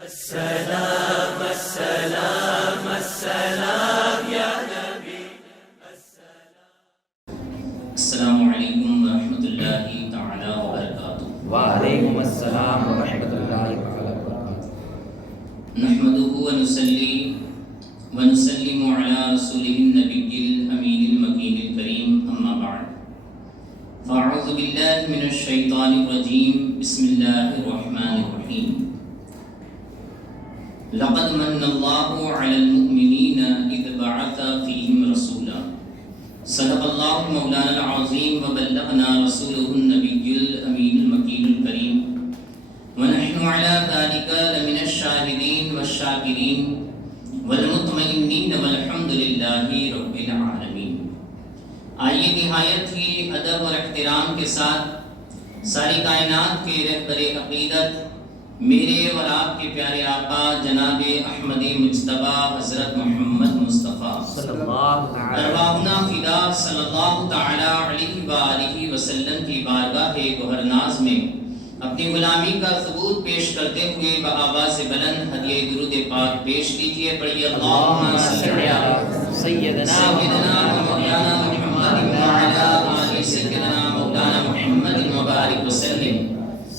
السلام السلام السلام یا نبی السلام علیکم ورحمۃ اللہ تعالی وبرکاتہ۔ وعلیکم السلام ورحمۃ اللہ وبرکاتہ۔ نحمده ونصلی ونسلم علی رسوله النبی الامین المکین الکریم، اما بعد فاعوذ باللہ من الشیطان الرجیم، بسم اللہ الرحمن الرحیم۔ لقد من اللہ علی المؤمنین اذ بعث فیہم رسولا، صدق اللہ مولانا العظیم وبلغنا رسولہ النبی الامین المکین الکریم، ونحن على ذلك لمن الشاہدین والشاکرین والمطمئنین والحمد للہ رب العالمین۔ آئیے نہایت ہی ادب اور احترام کے ساتھ ساری کائنات کے رہبر عقیدت میرے اور آپ کے پیارے آقا جناب احمد مجتبیٰ حضرت محمد مصطفیٰ ارواحنا فدا صلی اللہ تعالی علیہ وآلہ وسلم کی بارگاہ گوہر ناز میں اپنی غلامی کا ثبوت پیش کرتے ہوئے بآواز بلند ہدیہ درود پاک پیش کیجیے۔ پڑھیے اللہم صلی علی سیدنا و مولانا محمد وعلی آل سیدنا مولانا محمد مبارک وسلم۔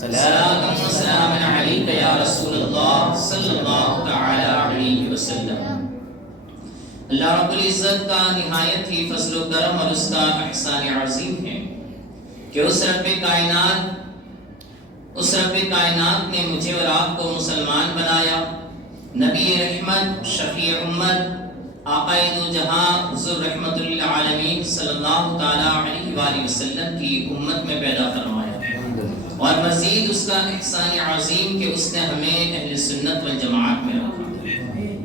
صلاۃ و سلام علیک یا رسول اللہ صلی اللہ تعالی علیہ وسلم۔ اللہ رب العزت کا نہایت ہی فضل و کرم اور اس کا احسان عظیم ہے کہ اس رب کائنات نے مجھے اور آپ کو مسلمان بنایا، نبی رحمت، شفیع امت، آقا دو جہاں حضور رحمت للعالمین صلی اللہ تعالی علیہ وآلہ وسلم کی امت میں پیدا فرمایا، اور مزید اس کا احسان عظیم کہ اس نے ہمیں اہل سنت والجماعت میں رکھا۔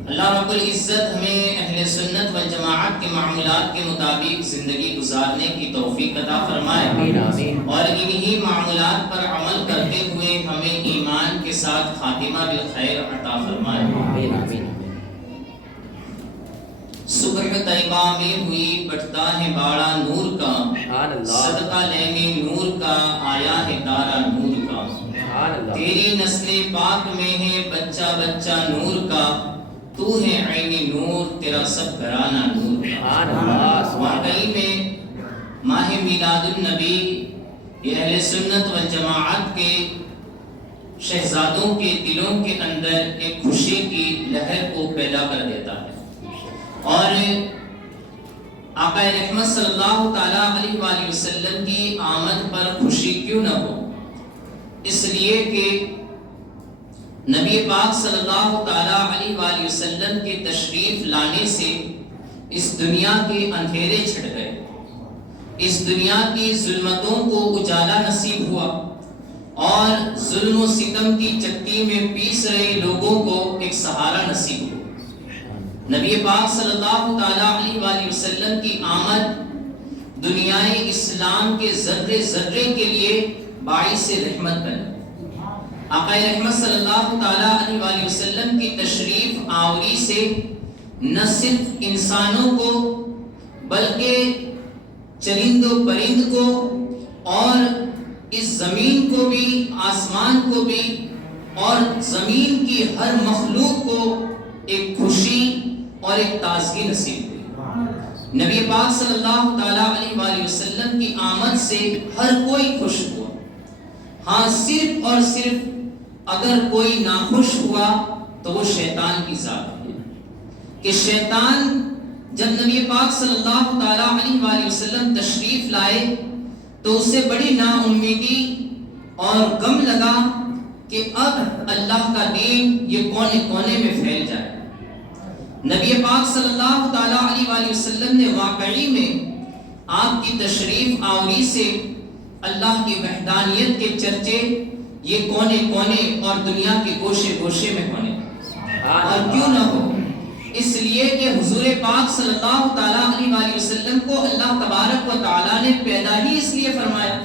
اللہ رب العزت ہمیں اہل سنت والجماعت کے معمولات کے مطابق زندگی گزارنے کی توفیق عطا فرمائے، اور انہی معمولات پر عمل کرتے ہوئے ہمیں ایمان کے ساتھ خاتمہ بالخیر عطا فرمائے۔ صبح طیبہ میں ہوئی بٹتا ہے باڑا نور کا، صدقہ لینے نور کا آیا ہے تارا نور کا، تیری نسل پاک میں ہے بچہ بچہ نور کا، تو ہے عین نور تیرا سب گھرانہ نور کا۔ واقعی میں ماہ میلاد النبی یہ اہل سنت والجماعت کے شہزادوں کے دلوں کے اندر ایک خوشی کی لہر کو پیدا کر دیتا ہے، اور آقا رحمت صلی اللہ تعالی علیہ وآلہ وسلم کی آمد پر خوشی کیوں نہ ہو؟ اس لیے کہ نبی پاک صلی اللہ تعالی علیہ وآلہ وسلم کے تشریف لانے سے اس دنیا کے اندھیرے چھٹ گئے، اس دنیا کی ظلمتوں کو اجالا نصیب ہوا، اور ظلم و ستم کی چکی میں پیس رہے لوگوں کو ایک سہارا نصیب ہوا۔ نبی پاک صلی اللہ تعالی علیہ وآلہ وسلم کی آمد دنیائے اسلام کے ذرے ذرے کے لیے باعث رحمت بنی۔ آقا رحمت صلی اللہ تعالی علیہ وآلہ وسلم کی تشریف آوری سے نہ صرف انسانوں کو بلکہ چرند و پرند کو اور اس زمین کو بھی، آسمان کو بھی، اور زمین کی ہر مخلوق کو ایک خوشی اور ایک تازگی نصیب ہوئی۔ نبی پاک صلی اللہ تعالی علیہ وآلہ وسلم کی آمد سے ہر کوئی خوش ہوا۔ ہاں صرف اور صرف اگر کوئی ناخوش ہوا تو وہ شیطان کی ذات ہے، کہ شیطان جب نبی پاک صلی اللہ تعالی علیہ وآلہ وسلم تشریف لائے تو اسے بڑی نا امیدی اور غم لگا کہ اب اللہ کا دین یہ کونے کونے میں پھیل جائے۔ نبی پاک صلی اللہ تعالی علیہ وآلہ وسلم نے واقعی میں آپ کی تشریف آوری سے اللہ کی وحدانیت کے چرچے یہ کونے کونے اور دنیا کے گوشے گوشے میں ہونے، اور کیوں نہ ہو، اس لیے کہ حضور پاک صلی اللہ تعالی علیہ وآلہ وسلم کو اللہ تبارک و تعالی نے پیدا ہی اس لیے فرمایا۔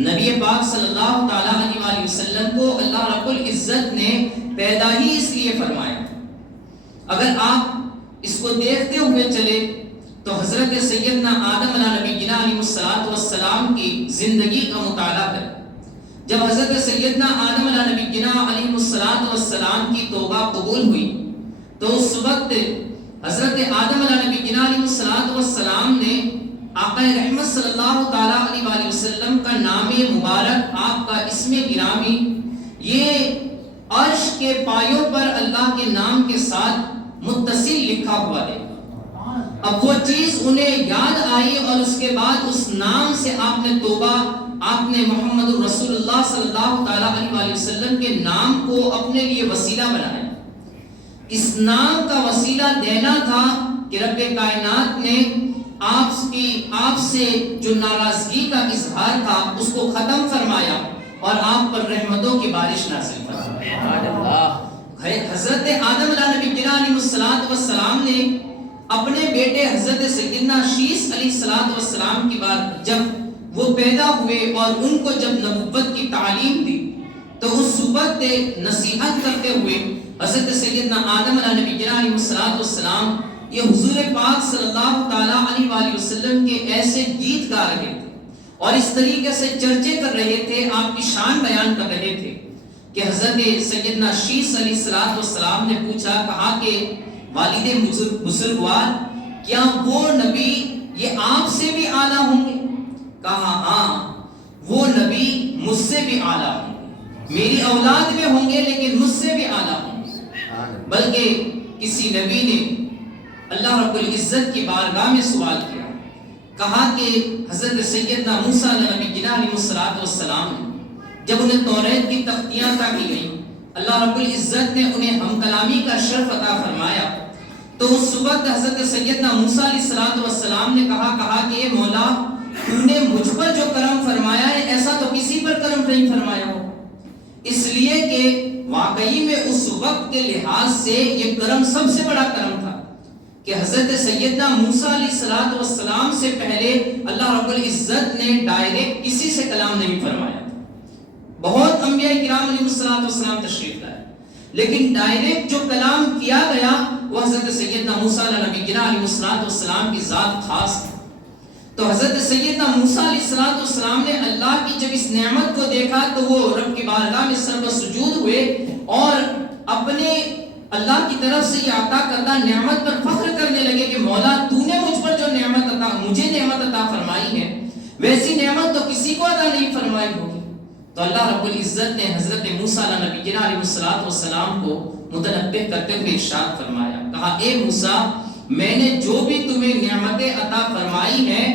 نبی پاک صلی اللہ تعالی علیہ وآلہ وسلم کو اللہ رب العزت نے پیدا ہی اس لیے فرمایا۔ اگر آپ اس کو دیکھتے ہوئے چلے تو حضرت سیدنا آدم علیہ نبینا علیہ الصلوۃ والسلام کی زندگی کا مطالعہ کریں، جب حضرت سیدنا آدم علیہ نبینا علیہ السلام کی توبہ قبول ہوئی تو اس وقت حضرت آدم علیہ نبینا علیہ السلام نے آقا رحمت صلی اللہ تعالیٰ علیہ وآلہ وسلم کا نام مبارک، آپ کا اسم گرامی، یہ عرش کے پایوں پر اللہ کے نام کے ساتھ متصل لکھا ہوا ہے۔ اب وہ چیز انہیں یاد آئی اور اس کے بعد اس نام سے آپ نے توبہ، آپ نے محمد رسول اللہ صلی اللہ تعالیٰ علیہ وآلہ وسلم کے نام کو اپنے لیے وسیلہ بنایا۔ اس نام کا وسیلہ دینا تھا کہ رب کائنات نے آپ سے جو ناراضگی کا اظہار تھا اس کو ختم فرمایا اور آپ پر رحمتوں کی بارش نازل فرمائی۔ حضرت آدم علیہ السلام نے اپنے بیٹے حضرت سیدنا شیس علیہ السلام کی بات جب وہ پیدا ہوئے اور ان کو جب نبوت کی تعلیم دی تو اس وقت نصیحت کرتے ہوئے حضرت سیدنا آدم علیہ السلام یہ حضور پاک صلی اللہ تعالیٰ علیہ وآلہ وسلم کے ایسے گیت گا رہے تھے اور اس طریقے سے چرچے کر رہے تھے، آپ کی شان بیان کر رہے تھے کہ حضرت سیدنا شیس علیہ السلام نے پوچھا، کہا کہ والد بزرگوار کیا وہ نبی یہ آپ سے بھی اعلیٰ ہوں گے؟ کہا ہاں، وہ نبی مجھ سے بھی اعلیٰ ہوں گے، میری اولاد میں ہوں گے لیکن مجھ سے بھی اعلیٰ ہوں گے۔ بلکہ کسی نبی نے اللہ رب العزت کی بارگاہ میں سوال کیا، کہا کہ حضرت سیدنا موسیٰ علیہ السلام نے جب انہیں توریت کی تختیاں عطا کی گئیں، اللہ رب العزت نے انہیں ہم کلامی کا شرف عطا فرمایا، تو اس وقت حضرت سیدنا موسیٰ علیہ السلام نے کہا کہ اے مولا، تو نے مجھ پر جو کرم فرمایا ہے ایسا تو کسی پر کرم نہیں فرمایا ہو، اس لیے کہ واقعی میں اس وقت کے لحاظ سے یہ کرم سب سے بڑا کرم تھا کہ حضرت سیدنا موسیٰ علیہ السلام سے پہلے اللہ رب العزت نے ڈائریکٹ کسی سے کلام نہیں فرمایا۔ بہت انبیاء کرام علیہ السلام تشریف لائے لیکن ڈائریکٹ جو کلام کیا گیا وہ حضرت سیدنا موسیٰ علیہ السلام کی ذات خاص ہے۔ تو حضرت سیدنا موسیٰ علیہ السلام نے اللہ کی جب اس نعمت کو دیکھا تو وہ رب کی بارگاہ میں سر بسجود ہوئے اور اپنے اللہ کی طرف سے یہ عطا کردہ نعمت پر فخر کرنے لگے کہ مولا تو نے مجھ پر جو مجھے نعمت عطا فرمائی ہے ویسی نعمت تو کسی کو عطا نہیں فرمائی ہوگی۔ تو اللہ رب العزت نے حضرت موسیٰ علیہ السلام کو متنبہ کرتے ہوئے ارشاد فرمایا، کہا اے موسیٰ، میں نے جو بھی تمہیں نعمتیں عطا فرمائی ہیں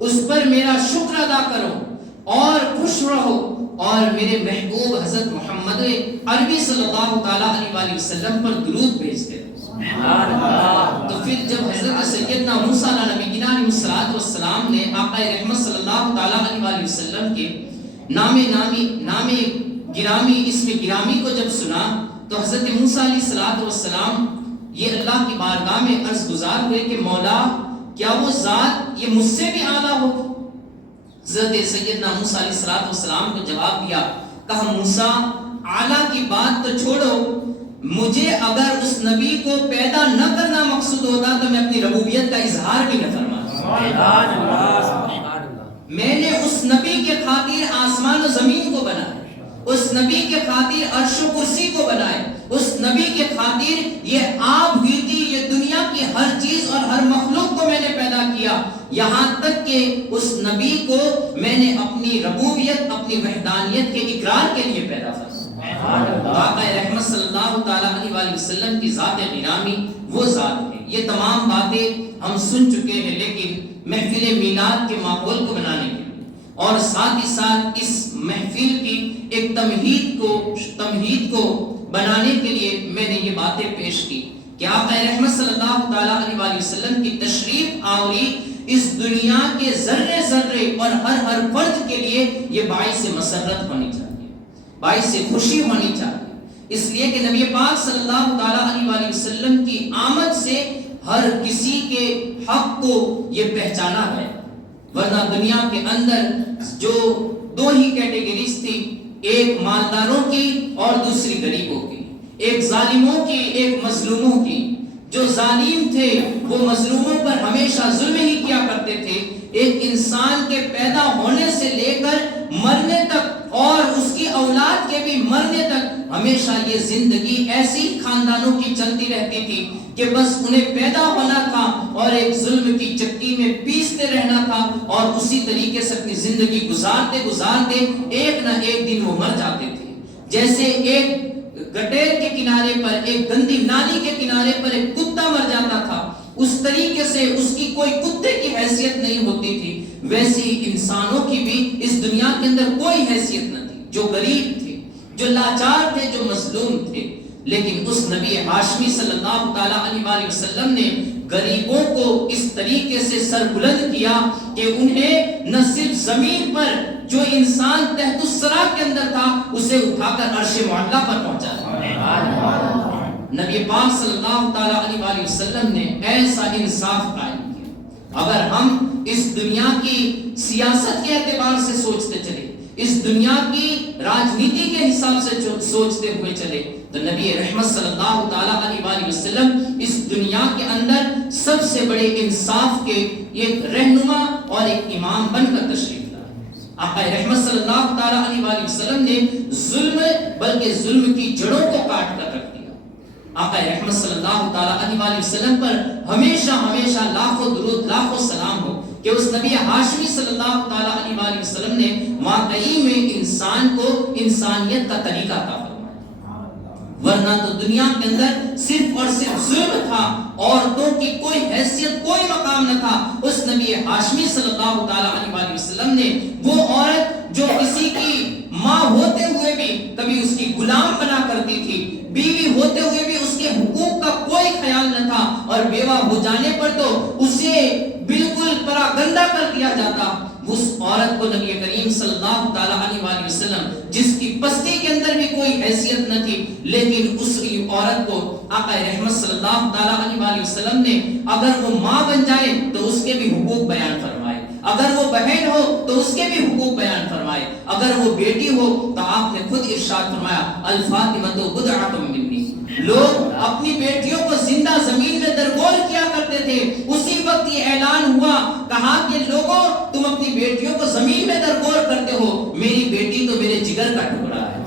اس پر میرا شکر ادا کرو اور خوش رہو اور میرے محبوب حضرت محمد عربی صلی اللہ تعالیٰ علیہ وآلہ وسلم پر درود بھیج دے۔ تو پھر جب حضرت سیدنا موسیٰ علیہ السلام نے آقا رحمت صلی اللہ تعالیٰ علیہ وآلہ وسلم کے نام گرامی اسم گرامی کو جب سنا تو حضرت موسیٰ علیہ السلام یہ اللہ کی بارگاہ میں عرض گزار ہوئے کہ مولا کیا وہ ذات یہ مجھ سے بھی اعلیٰ ہوگی؟ حضرت سیدنا موسیٰ علیہ السلام کو جواب دیا، کہا موسیٰ اعلیٰ کی بات تو چھوڑو، مجھے اگر اس نبی کو پیدا نہ کرنا مقصود ہوتا تو میں اپنی ربوبیت کا اظہار بھی نہ فرماتا۔ میں نے اس نبی کے خاطر آسمان و زمین کو بنایا، اس نبی کے خاطر عرش و کرسی کو بنائے، اس نبی کے خاطر یہ آب گیتی یہ دنیا کی ہر چیز اور ہر مخلوق کو میں نے پیدا کیا، یہاں تک کہ اس نبی کو میں نے اپنی ربوبیت اپنی وحدانیت کے اقرار کے لیے پیدا فرمایا۔ آقا رحمت صلی اللہ تعالیٰ علیہ وآلہ وسلم کی ذات گرامی وہ ذات ہے۔ یہ تمام باتیں ہم سن چکے ہیں لیکن محفل میلاد کے ماحول کو بنانے کے اور ساتھ ہی ساتھ اس محفل کی ایک تمہید کو بنانے کے لیے میں نے یہ باتیں پیش کی کہ آقا رحمت صلی اللہ تعالیٰ علیہ وآلہ وسلم کی تشریف آوری اس دنیا کے ذرے ذرے اور ہر فرد کے لیے یہ باعث مسرت ہونی چاہیے، باعث خوشی ہونی چاہیے، اس لیے کہ نبی پاک صلی اللہ تعالیٰ علیہ وآلہ وسلم کی آمد سے ہر کسی کے حق کو یہ پہچانا ہے، ورنہ دنیا کے اندر جو دو ہی کیٹیگریز تھی، ایک مالداروں کی اور دوسری غریبوں کی، ایک ظالموں کی ایک مظلوموں کی۔ جو ظالم تھے وہ مظلوموں پر ہمیشہ ظلم ہی کیا کرتے تھے، ایک انسان کے پیدا ہونے سے لے کر مرنے تک اور اس کی اولاد کے بھی مرنے تک ہمیشہ یہ زندگی ایسی خاندانوں کی چلتی رہتی تھی کہ بس انہیں پیدا ہونا تھا اور ایک ظلم کی چکی میں پیستے رہنا تھا اور اسی طریقے سے اپنی زندگی گزارتے گزارتے ایک نہ ایک دن وہ مر جاتے تھے. جیسے ایک گٹیر کے کنارے پر, ایک گندی نالی کے کنارے پر ایک کتا مر جاتا تھا, اس طریقے سے اس کی کوئی کتے کی حیثیت نہیں ہوتی تھی, ویسی انسانوں کی بھی اس دنیا کے اندر کوئی حیثیت نہ تھی. جو غریب تھے, جو لاچار تھے, جو مظلوم تھے, لیکن اس نبی ہاشمی صلی اللہ تعالی علیہ وسلم نے غریبوں کو اس طریقے سے سر بلند کیا کہ انہیں نہ صرف زمین پر جو انسان تحت الثری کے اندر تھا اسے اٹھا کر عرش معلیٰ پر پہنچا. نبی پاک صلی اللہ تعالی علیہ وسلم نے ایسا انصاف قائم کیا. اگر ہم اس دنیا کی سیاست کے اعتبار سے سوچتے چلے, اس دنیا کی راجنیتی کے حساب سے سوچتے ہوئے چلے, تو نبی رحمت صلی اللہ تعالی علیہ وسلم اس دنیا کے اندر سب سے بڑے انصاف کے ایک رہنما اور ایک امام بن کر تشریف لائے. آقا رحمت صلی اللہ تعالی علیہ وسلم نے ظلم بلکہ ظلم کی جڑوں کو کاٹ کر رکھ دیا. آقا رحمت صلی اللہ تعالی علیہ وسلم پر ہمیشہ ہمیشہ لاکھوں درود لاکھوں سلام ہو کہ اس نبی ہاشمی صلی اللہ تعالی علیہ وسلم نے واقعی میں انسان کو انسانیت کا طریقہ عطا فرمایا. ورنہ تو دنیا کے اندر صرف اور صرف ظلم تھا, عورتوں کی کوئی حیثیت کوئی مقام نہ تھا. اس نبی ہاشمی صلی اللہ تعالی علیہ وسلم نے وہ عورت جو کسی کی ماں ہوتے ہوئے بھی کبھی اس کی غلام بنا کرتی تھی, بیوی ہوتے ہوئے بھی اس کے حقوق کا کوئی خیال نہ تھا, اور بیوہ ہو جانے پر تو اسے بالکل پراگندہ کر دیا جاتا, اس عورت کو نبی کریم صلی اللہ تعالی علیہ وسلم جس کی پستی کے اندر بھی کوئی حیثیت نہ تھی, لیکن اس عورت کو آقا رحمت صلی اللہ تعالی علیہ وسلم نے اگر وہ ماں بن جائے تو اس کے بھی حقوق بیان فرمائے, اگر وہ بہن ہو تو اس کے بھی حقوق بیان فرمائے, اگر وہ بیٹی ہو تو آپ نے خود ارشاد فرمایا الفاطمۃ بضعۃ منی. لوگ اپنی بیٹیوں کو زندہ زمین میں درگور کیا کرتے تھے, اسی وقت یہ اعلان ہوا, کہا کہ لوگوں تم اپنی بیٹیوں کو زمین میں درگور کرتے ہو, میری بیٹی تو میرے جگر کا ٹکڑا ہے.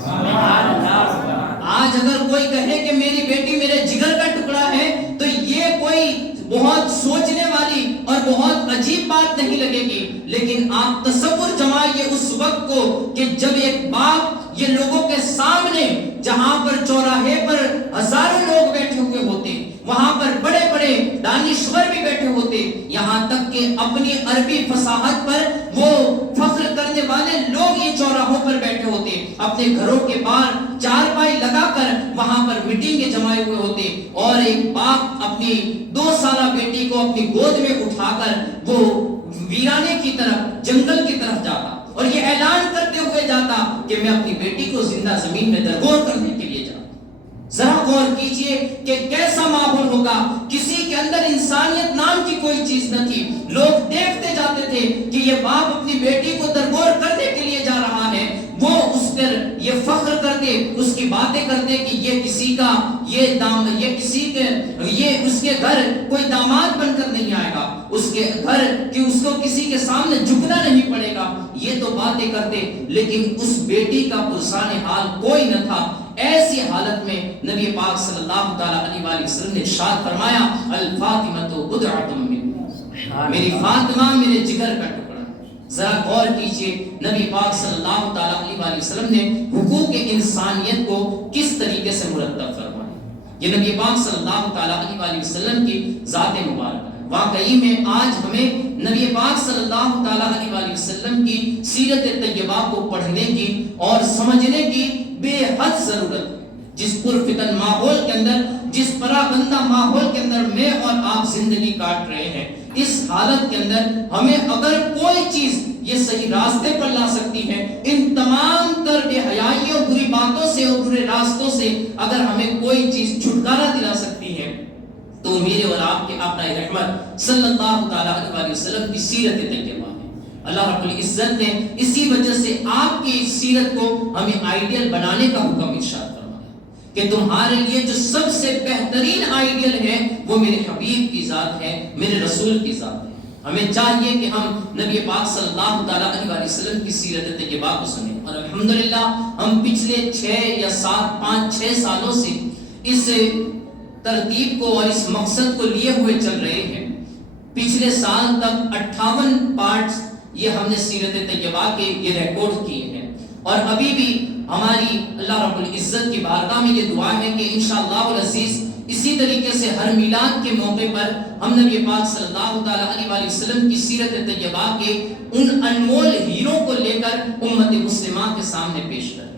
آج اگر کوئی کہے کہ میری بیٹی میرے جگر کا ٹکڑا ہے تو یہ کوئی بہت سوچنے والی اور بہت عجیب بات نہیں لگے گی, لیکن آپ تصور جمائیے اس وقت کو کہ جب ایک باپ یہ لوگوں کے سامنے جہاں پر چوراہے پر ہزاروں لوگ بیٹھے ہوئے ہوتے, وہاں پر بڑے بڑے دانشور بھی بیٹھے ہوتے, یہاں تک کہ اپنی عربی فصاحت پر وہ فخر کرنے والے لوگ یہ چوراہوں پر بیٹھے ہوتے, اپنے گھروں کے باہر چارپائی لگا کر وہاں پر میٹنگیں جمائے ہوئے ہوتے, اور ایک باپ اپنی 2 سالہ بیٹی کو اپنی گود میں اٹھا کر وہ ویرانے کی طرف جنگل کی طرف جاتا اور یہ اعلان کرتے ہوئے جاتا کہ میں اپنی بیٹی کو زندہ زمین میں درگور کرنے کے لیے جاتا. ذرا غور کیجئے کہ کیسا ماحول ہوگا, کسی کے اندر انسانیت نام کی کوئی چیز نہ تھی, لوگ دیکھتے جاتے تھے کہ یہ باپ اپنی بیٹی کو درگور کرنے کے لیے جا رہا ہے, وہ اس پر یہ فخر کرتے, اس کی باتیں کرتے کہ یہ کسی کا یہ کسی کے یہ اس کے گھر کوئی داماد بن کر نہیں آئے گا, اس کے گھر کہ اس کو کسی کے سامنے جھکنا نہیں پڑے گا, یہ تو باتیں کرتے, لیکن اس بیٹی کا پرسان حال کوئی نہ تھا. ایسی حالت میں نبی پاک صلی اللہ تعالی علیہ وسلم نے ارشاد فرمایا الفاطمۃ بضعۃ منی, میری فاطمہ میرے جگر کا ٹکڑا. ذرا غور کیجئے نبی پاک صلی اللہ تعالی علیہ وسلم نے حقوق انسانیت کو کس طریقے سے مرتب فرمایا. یہ نبی پاک صلی اللہ تعالی علیہ وسلم کی ذات مبارکہ. واقعی میں آج ہمیں نبی پاک صلی اللہ تعالی علیہ وسلم کی سیرت طیبہ کو پڑھنے کی اور سمجھنے کی بے حد ضرورت ہے. جس پرفتن ماحول کے اندر, جس پراگندہ ماحول کے اندر میں اور آپ زندگی کاٹ رہے ہیں, اس حالت کے اندر ہمیں اگر کوئی چیز یہ صحیح راستے پر لا سکتی ہے, ان تمام تر بے حیائی اور بری باتوں سے اور برے راستوں سے اگر ہمیں کوئی چیز چھٹکارا دلا سکتی ہے, تو میرے اور آپ کے آقا رحمت صلی اللہ تعالی علیہ وسلم کی سیرت طیبہ ہے. اللہ رب العزت نے اسی وجہ سے آپ کی سیرت کو ہمیں آئیڈیل بنانے کا حکم ارشاد فرمایا کہ تمہارے لیے جو سب سے بہترین آئیڈیل ہے وہ میرے حبیب کی ذات ہے, میرے رسول کی ذات ہے. ہمیں چاہیے کہ ہم نبی پاک صلی اللہ تعالیٰ علیہ وسلم کی سیرت طیبہ کو سنیں، اور الحمدللہ ہم پچھلے 5-6 سالوں سے اس ترتیب کو اور اس مقصد کو لیے ہوئے چل رہے ہیں۔ پچھلے سال تک 58 پارٹس یہ ہم نے سیرت طیبہ کے یہ ریکارڈ کیے ہیں، اور ابھی بھی ہماری اللہ رب العزت کی بارگاہ میں یہ دعا ہے کہ انشاءاللہ العزیز اسی طریقے سے ہر میلاد کے موقع پر ہم نبی پاک صلی اللہ تعالیٰ علیہ وسلم کی سیرت طیبہ کے ان انمول ہیروں کو لے کر امت مسلمہ کے سامنے پیش کریں۔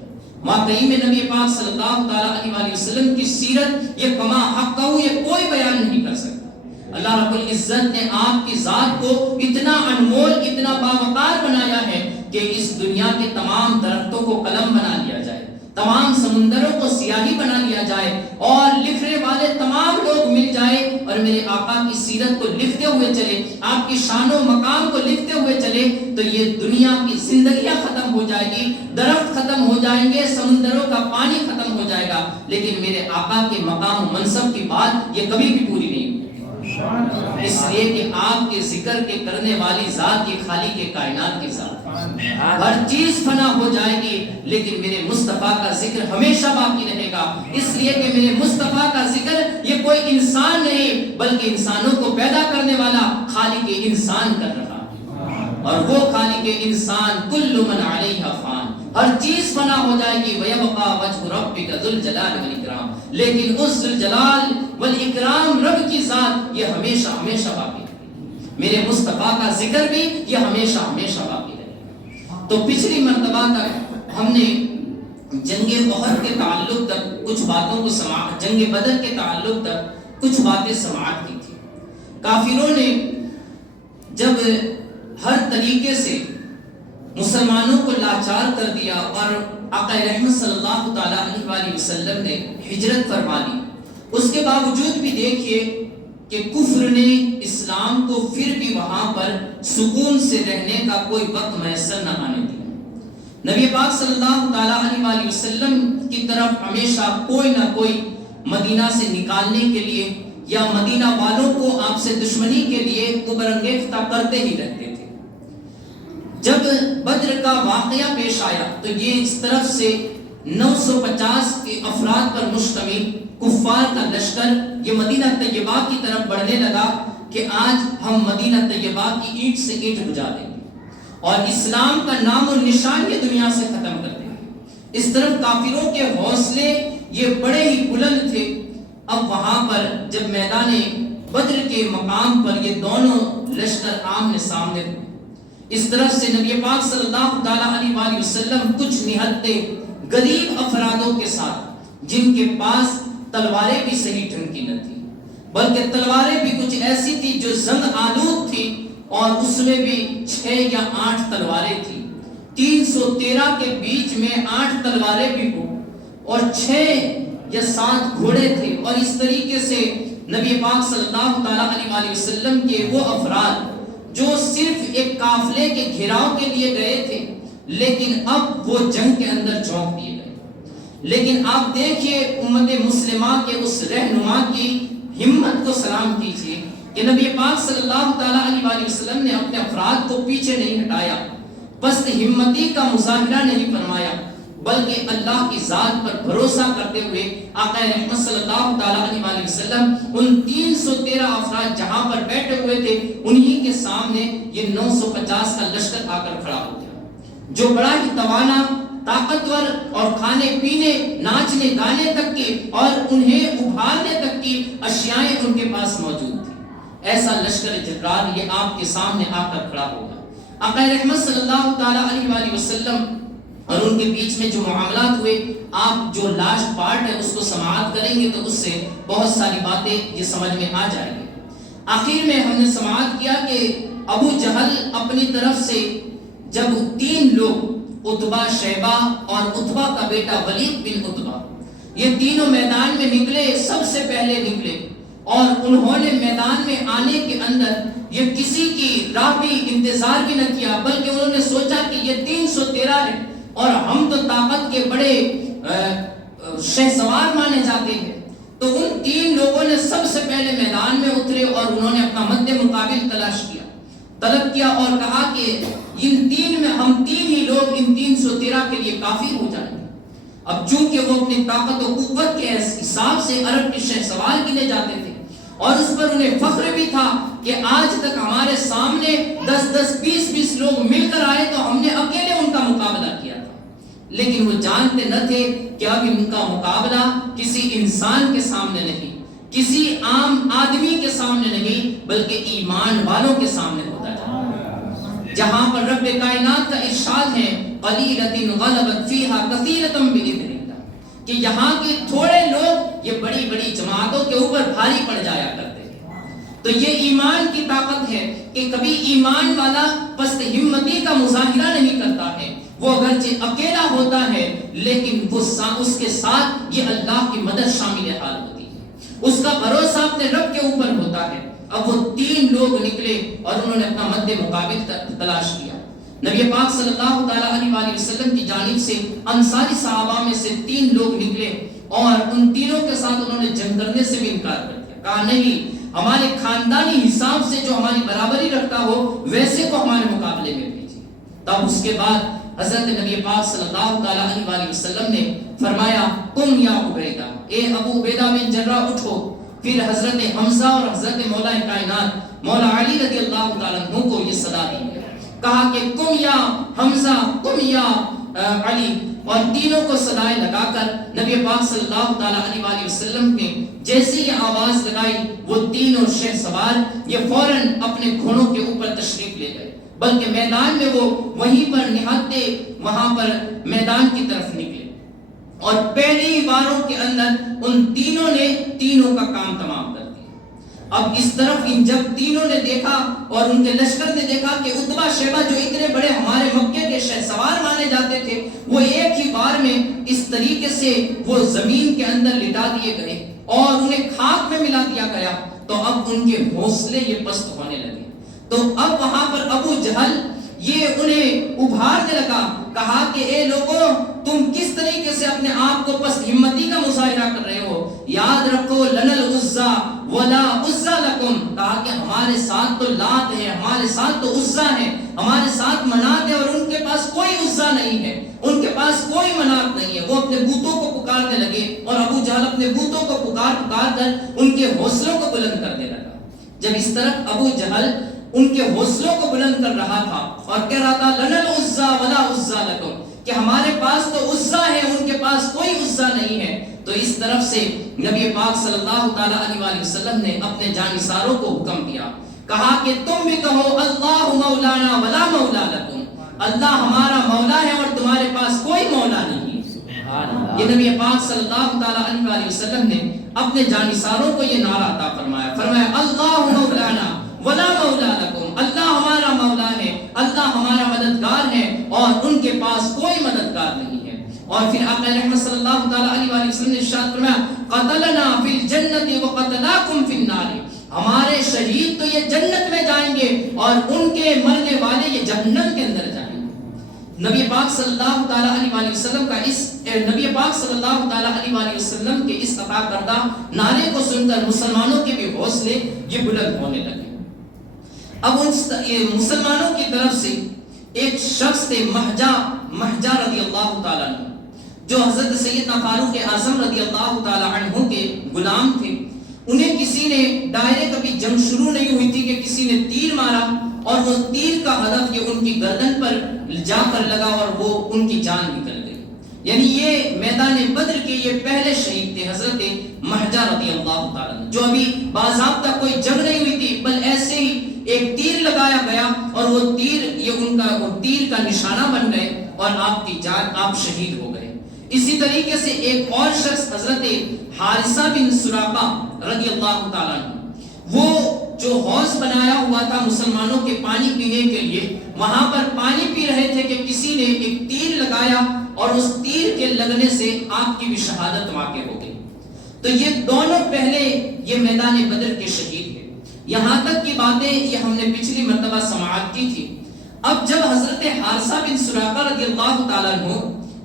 واقعی میں نبی پاک صلی اللہ تعالیٰ علیہ وسلم کی سیرت یہ کما حق کا یہ کوئی بیان نہیں کر سکتا۔ اللہ رب العزت نے آپ کی ذات کو اتنا انمول، اتنا باوقار بنایا ہے کہ اس دنیا کے تمام درختوں کو قلم بنا لیا جائے، تمام سمندروں کو سیاہی بنا لیا جائے، اور لکھنے والے تمام لوگ مل جائے اور میرے آقا کی سیرت کو لکھتے ہوئے چلے، آپ کی شان و مقام کو لکھتے ہوئے چلے، تو یہ دنیا کی زندگیاں ختم ہو جائے گی، درخت ختم ہو جائیں گے، سمندروں کا پانی ختم ہو جائے گا، لیکن میرے آقا کے مقام و منصب کی بات یہ کبھی بھی پوری نہیں ہوگی۔ اس لیے کہ آپ کے ذکر کے کرنے والی ذات یہ خالق کے کائنات کی ذات، ہر چیز فنا ہو جائے گی لیکن میرے مصطفیٰ کا ذکر ہمیشہ باقی رہے گا، اس لیے کہ میرے مصطفیٰ کا ذکر یہ کوئی انسان نہیں بلکہ انسانوں کو پیدا کرنے والا خالق انسان کر رہا ہے، اور وہ خالق انسان کل من علیہا فان، ہر چیز فنا ہو جائے گی، وَيَبْقَى وَجْهُ رَبِّكَ ذُو الْجَلَالِ وَالْإِكْرَامِ، لیکن اس ذو الجلال والاکرام رب کی ذات یہ ہمیشہ ہمیشہ باقی رہے گی، میرے مصطفیٰ کا ذکر بھی یہ ہمیشہ ہمیشہ باقی رہے گا۔ تو پچھلی مرتبہ تک ہم نے جنگ احد کے تعلق تک کچھ باتوں کو جنگ بدر کے تعلق تک کچھ باتیں سماعت کی تھی۔ کافروں نے جب ہر طریقے سے مسلمانوں کو لاچار کر دیا اور آقا رحمت صلی اللہ تعالیٰ علیہ وسلم نے ہجرت فرما لی، اس کے باوجود بھی دیکھیے کہ کفر نے اسلام کو پھر بھی وہاں پر سکون سے رہنے کا کوئی وقت میسر نہ آنے دیا۔ نبی پاک صلی اللہ تعالیٰ علیہ وسلم کی طرف ہمیشہ کوئی نہ کوئی مدینہ سے نکالنے کے لیے یا مدینہ والوں کو آپ سے دشمنی کے لیے برانگیختہ کرتے ہی رہتے تھے۔ جب بدر کا واقعہ پیش آیا تو یہ اس طرف سے 950 کے افراد پر مشتمل کفار کا لشکر یہ مدینہ طیبہ کی طرف بڑھنے لگا کہ آج ہم مدینہ طیبہ کی اینٹ سے اینٹ بجا دیں گے اور اسلام کا نام و نشان یہ دنیا سے ختم کر دیں گے۔ اس طرف کافروں کے حوصلے یہ بڑے ہی بلند تھے۔ اب وہاں پر جب میدان بدر کے مقام پر یہ دونوں لشکر آمنے سامنے ہوئے، اس طرف سے نبی پاک صلی اللہ تعالیٰ علیہ وسلم کچھ نہتے غریب افرادوں کے ساتھ جن کے پاس تلواریں بھی صحیح ڈھنگ کی نہ تھی، بلکہ تلواریں بھی کچھ ایسی تھی جو زنگ آلود تھی، اور اس میں بھی 6 یا 8 تلواریں تھی۔ 313 کے بیچ میں 8 تلواریں بھی ہو اور 6 یا 7 گھوڑے تھے، اور اس طریقے سے نبی پاک صلی اللہ تعالیٰ علیہ وسلم کے وہ افراد جو صرف ایک قافلے کے گھیراؤ کے لیے گئے تھے لیکن اب وہ جنگ کے اندر جھونک دیے گئے۔ لیکن آپ دیکھیے امت مسلمہ کے اس رہنما کی ہمت کو سلام کیجیے کہ نبی پاک صلی اللہ تعالیٰ علیہ وسلم نے اپنے افراد کو پیچھے نہیں ہٹایا، پست ہمتی کا مظاہرہ نہیں فرمایا، بلکہ اللہ کی ذات پر بھروسہ کرتے ہوئے آقا رحمت صلی اللہ تعالیٰ علیہ وسلم ان 313 افراد جہاں پر بیٹھے ہوئے تھے انہی کے سامنے یہ 950 کا لشکر آ کر کھڑا ہو گیا، جو بڑا ہی توانا، طاقتور اور کھانے پینے، ناچنے گانے تک کی اور انہیں ابھارنے تک کی اشیاء ان کے پاس موجود تھی۔ ایسا لشکر جبرائیل یہ آپ کے سامنے آ کر کھڑا ہوگا۔ آقا رحمت صلی اللہ تعالیٰ علیہ وسلم اور ان کے بیچ میں جو معاملات ہوئے، آپ جو لاسٹ پارٹ ہے اس کو سماعت کریں گے تو اس سے بہت ساری باتیں یہ سمجھ میں آ جائیں گی۔ آخر میں ہم نے سماعت کیا کہ ابو جہل اپنی طرف سے جب 3 لوگ عتبہ، شیبہ اور عتبہ کا بیٹا ولید بن عتبہ، یہ تینوں میدان میں نکلے، سب سے پہلے نکلے، اور انہوں نے میدان میں آنے کے اندر یہ کسی کی راہ بھی انتظار بھی نہ کیا، بلکہ انہوں نے سوچا کہ یہ 313 ہے اور ہم تو طاقت کے بڑے شہسوار مانے جاتے ہیں، تو ان 3 لوگوں نے سب سے پہلے میدان میں اترے اور انہوں نے اپنا مد مقابل تلاش کیا۔ طلب کیا اور کہا کہ ان تین میں ہم تین ہی لوگ ان 313 کے لیے کافی ہو جائیں گے۔ اب چونکہ وہ اپنی طاقت و قوت کے حساب سے عرب کے شہسوار گنے جاتے تھے اور اس پر انہیں فخر بھی تھا کہ آج تک ہمارے سامنے 10-10 20-20 لوگ مل کر آئے تو ہم نے اکیلے ان کا مقابلہ کیا تھا، لیکن وہ جانتے نہ تھے کہ اب ان کا مقابلہ کسی انسان کے سامنے نہیں، کسی عام آدمی کے سامنے نہیں، بلکہ ایمان والوں کے سامنے ہوتا ہے، جہاں پر رب کائنات کا ارشاد ہے قلیلۃ غلبت فیہا کثیرۃ باذن اللہ، کہ یہاں کے تھوڑے لوگ یہ بڑی بڑی جماعتوں کے اوپر بھاری پڑ جایا کرتے ہیں۔ تو یہ ایمان کی طاقت ہے کہ کبھی ایمان والا پست ہمتی کا مظاہرہ نہیں کرتا ہے، وہ اگرچہ اکیلا ہوتا ہے لیکن وہ اس کے ساتھ یہ اللہ کی مدد شامل حال ہوتی ہے، اس کا بھروسہ اپنے رب کے اوپر ہوتا ہے۔ اب وہ تین لوگ نکلے اور انہوں نے اپنا مد مقابل تلاش کیا۔ نبی پاک صلی اللہ علیہ وآلہ وسلم کی جانب سے انصاری صحابہ میں سے 3 لوگ نکلے اور ان تینوں کے ساتھ انہوں نے جنگ کرنے سے بھی انکار کر دیا، کہا نہیں، ہمارے خاندانی حساب سے جو ہماری برابری رکھتا ہو ویسے کو ہمارے مقابلے میں بھیجیے۔ تب اس کے بعد حضرت نبی پاک صلی اللہ علیہ وآلہ وسلم نے فرمایا قم یا عبیدہ، اے ابو عبیدہ بن جراح اٹھو۔ پھر حضرت حمزہ اور حضرت مولا کائنات مولا علی رضی اللہ تعالیٰ عنہ کو یہ صدا دی، کہا کہ قم یا حمزہ قم یا علی، اور تینوں کو صدائے لگا کر نبی پاک صلی اللہ علیہ وآلہ وسلم نے جیسی یہ آواز لگائی وہ تینوں شہسوار یہ فوراً اپنے گھوڑوں کے اوپر تشریف لے گئے، بلکہ میدان میں وہ وہیں پر نہاتے وہاں پر میدان کی طرف نکلے اور پہلی باروں کے اندر ان تینوں نے تینوں کا کام تمام کر دیا۔ اب اس طرف جب تینوں نے دیکھا اور ان کے لشکر نے دیکھا کہ عتبہ شیبہ جو اتنے بڑے ہمارے مکے کے شہسوار مانے جاتے تھے وہ ایک ہی بار میں اس طریقے سے وہ زمین کے اندر لٹا دیے گئے اور انہیں خاک میں ملا دیا گیا، تو اب ان کے حوصلے یہ پست ہونے لگے۔ تو اب وہاں پر ابو جہل یہ انہیں ابھارنے لگا، کہا کہ اے لوگوں تم کس طریقے سے اپنے آپ کو پست ہمتی کا مظاہرہ کر رہے ہو، یاد رکھو لنا العزا ولا عزا لکم، کہا کہ ہمارے ساتھ تو لات ہے، ہمارے ساتھ تو عزا ہے، ہمارے ساتھ منات ہے، اور ان کے پاس کوئی عزا نہیں ہے، ان کے پاس کوئی منات نہیں ہے۔ وہ اپنے بتوں کو پکارنے لگے اور ابو جہل اپنے بتوں کو پکار کر ان کے حوصلوں کو بلند کرنے لگا۔ جب اس طرف ابو جہل ان کے حوصلوں کو بلند کر رہا تھا اور کہہ رہا تھا لنا العزا ولا عزا لکم، کہ ہمارے پاس تو عزا ہے ان کے پاس کوئی عزا نہیں ہے، تو اس طرف سے نبی پاک صلی اللہ علیہ وآلہ وسلم نے اپنے جانثاروں کو حکم دیا، کہا کہ تم بھی کہو اللہ مولانا ولا مولا لکم، اللہ ہمارا مولا ہے اور تمہارے پاس کوئی مولا نہیں ہے۔ یہ نبی پاک صلی اللہ علیہ وآلہ وسلم نے اپنے جانثاروں کو یہ نعرہ عطا فرمایا اللہ مولانا ولا مولا لکم، اللہ ہمارا مولا ہے، اللہ ہمارا مددگار ہے اور ان کے پاس کوئی مددگار نہیں ہے۔ اور پھر آقا رحمت صلی اللہ علیہ وآلہ وسلم نے ارشاد فرمایا قتلنا فی الجنت وقتلاکم فی النار، ہمارے شہید تو یہ جنت میں جائیں گے اور ان کے مرنے والے یہ جہنم کے اندر جائیں گے۔ نبی پاک صلی اللہ علیہ وآلہ وسلم کا نبی پاک صلی اللہ علیہ وآلہ وسلم کے اس عطا کردہ نعرے کو سن کر مسلمانوں کے بھی حوصلے یہ بلند ہونے لگے۔ اب ان مسلمانوں کی طرف سے ایک شخص تھے مہجہ رضی اللہ تعالیٰ عنہ، جو حضرت سیدنا فاروق اعظم رضی اللہ تعالیٰ عنہ کے غلام تھے۔ انہیں کسی نے ڈائریکٹ کبھی جنگ شروع نہیں ہوئی تھی کہ کسی نے تیر مارا اور وہ تیر کا ہدف یہ ان کی گردن پر جا کر لگا اور وہ ان کی جان نکل گئی، یعنی یہ میدان بدر کے یہ پہلے شہید تھے حضرت مہجہ رضی اللہ تعالیٰ عنہ، جو ابھی باضابطہ کوئی جنگ نہیں ہوئی تھی بل ایسے ہی ایک تیر لگایا گیا اور وہ تیر یہ ان کا وہ تیر کا نشانہ بن گئے اور آپ کی جان آپ شہید ہو گئے۔ اسی طریقے سے ایک اور شخص حضرت حارثہ بن سراقہ رضی اللہ تعالیٰ عنہ، وہ جو حوض بنایا ہوا تھا مسلمانوں کے پانی پینے کے لیے، وہاں پر پانی پی رہے تھے کہ کسی نے ایک تیر لگایا اور اس تیر کے لگنے سے آپ کی بھی شہادت واقع ہو گئی۔ تو یہ دونوں پہلے یہ میدان بدر کے شہید ہیں۔ یہاں تک کی باتیں یہ ہم نے پچھلی مرتبہ سماعت کی تھی۔ اب جب حضرت حارثہ بن سراقہ رضی اللہ تعالیٰ عنہ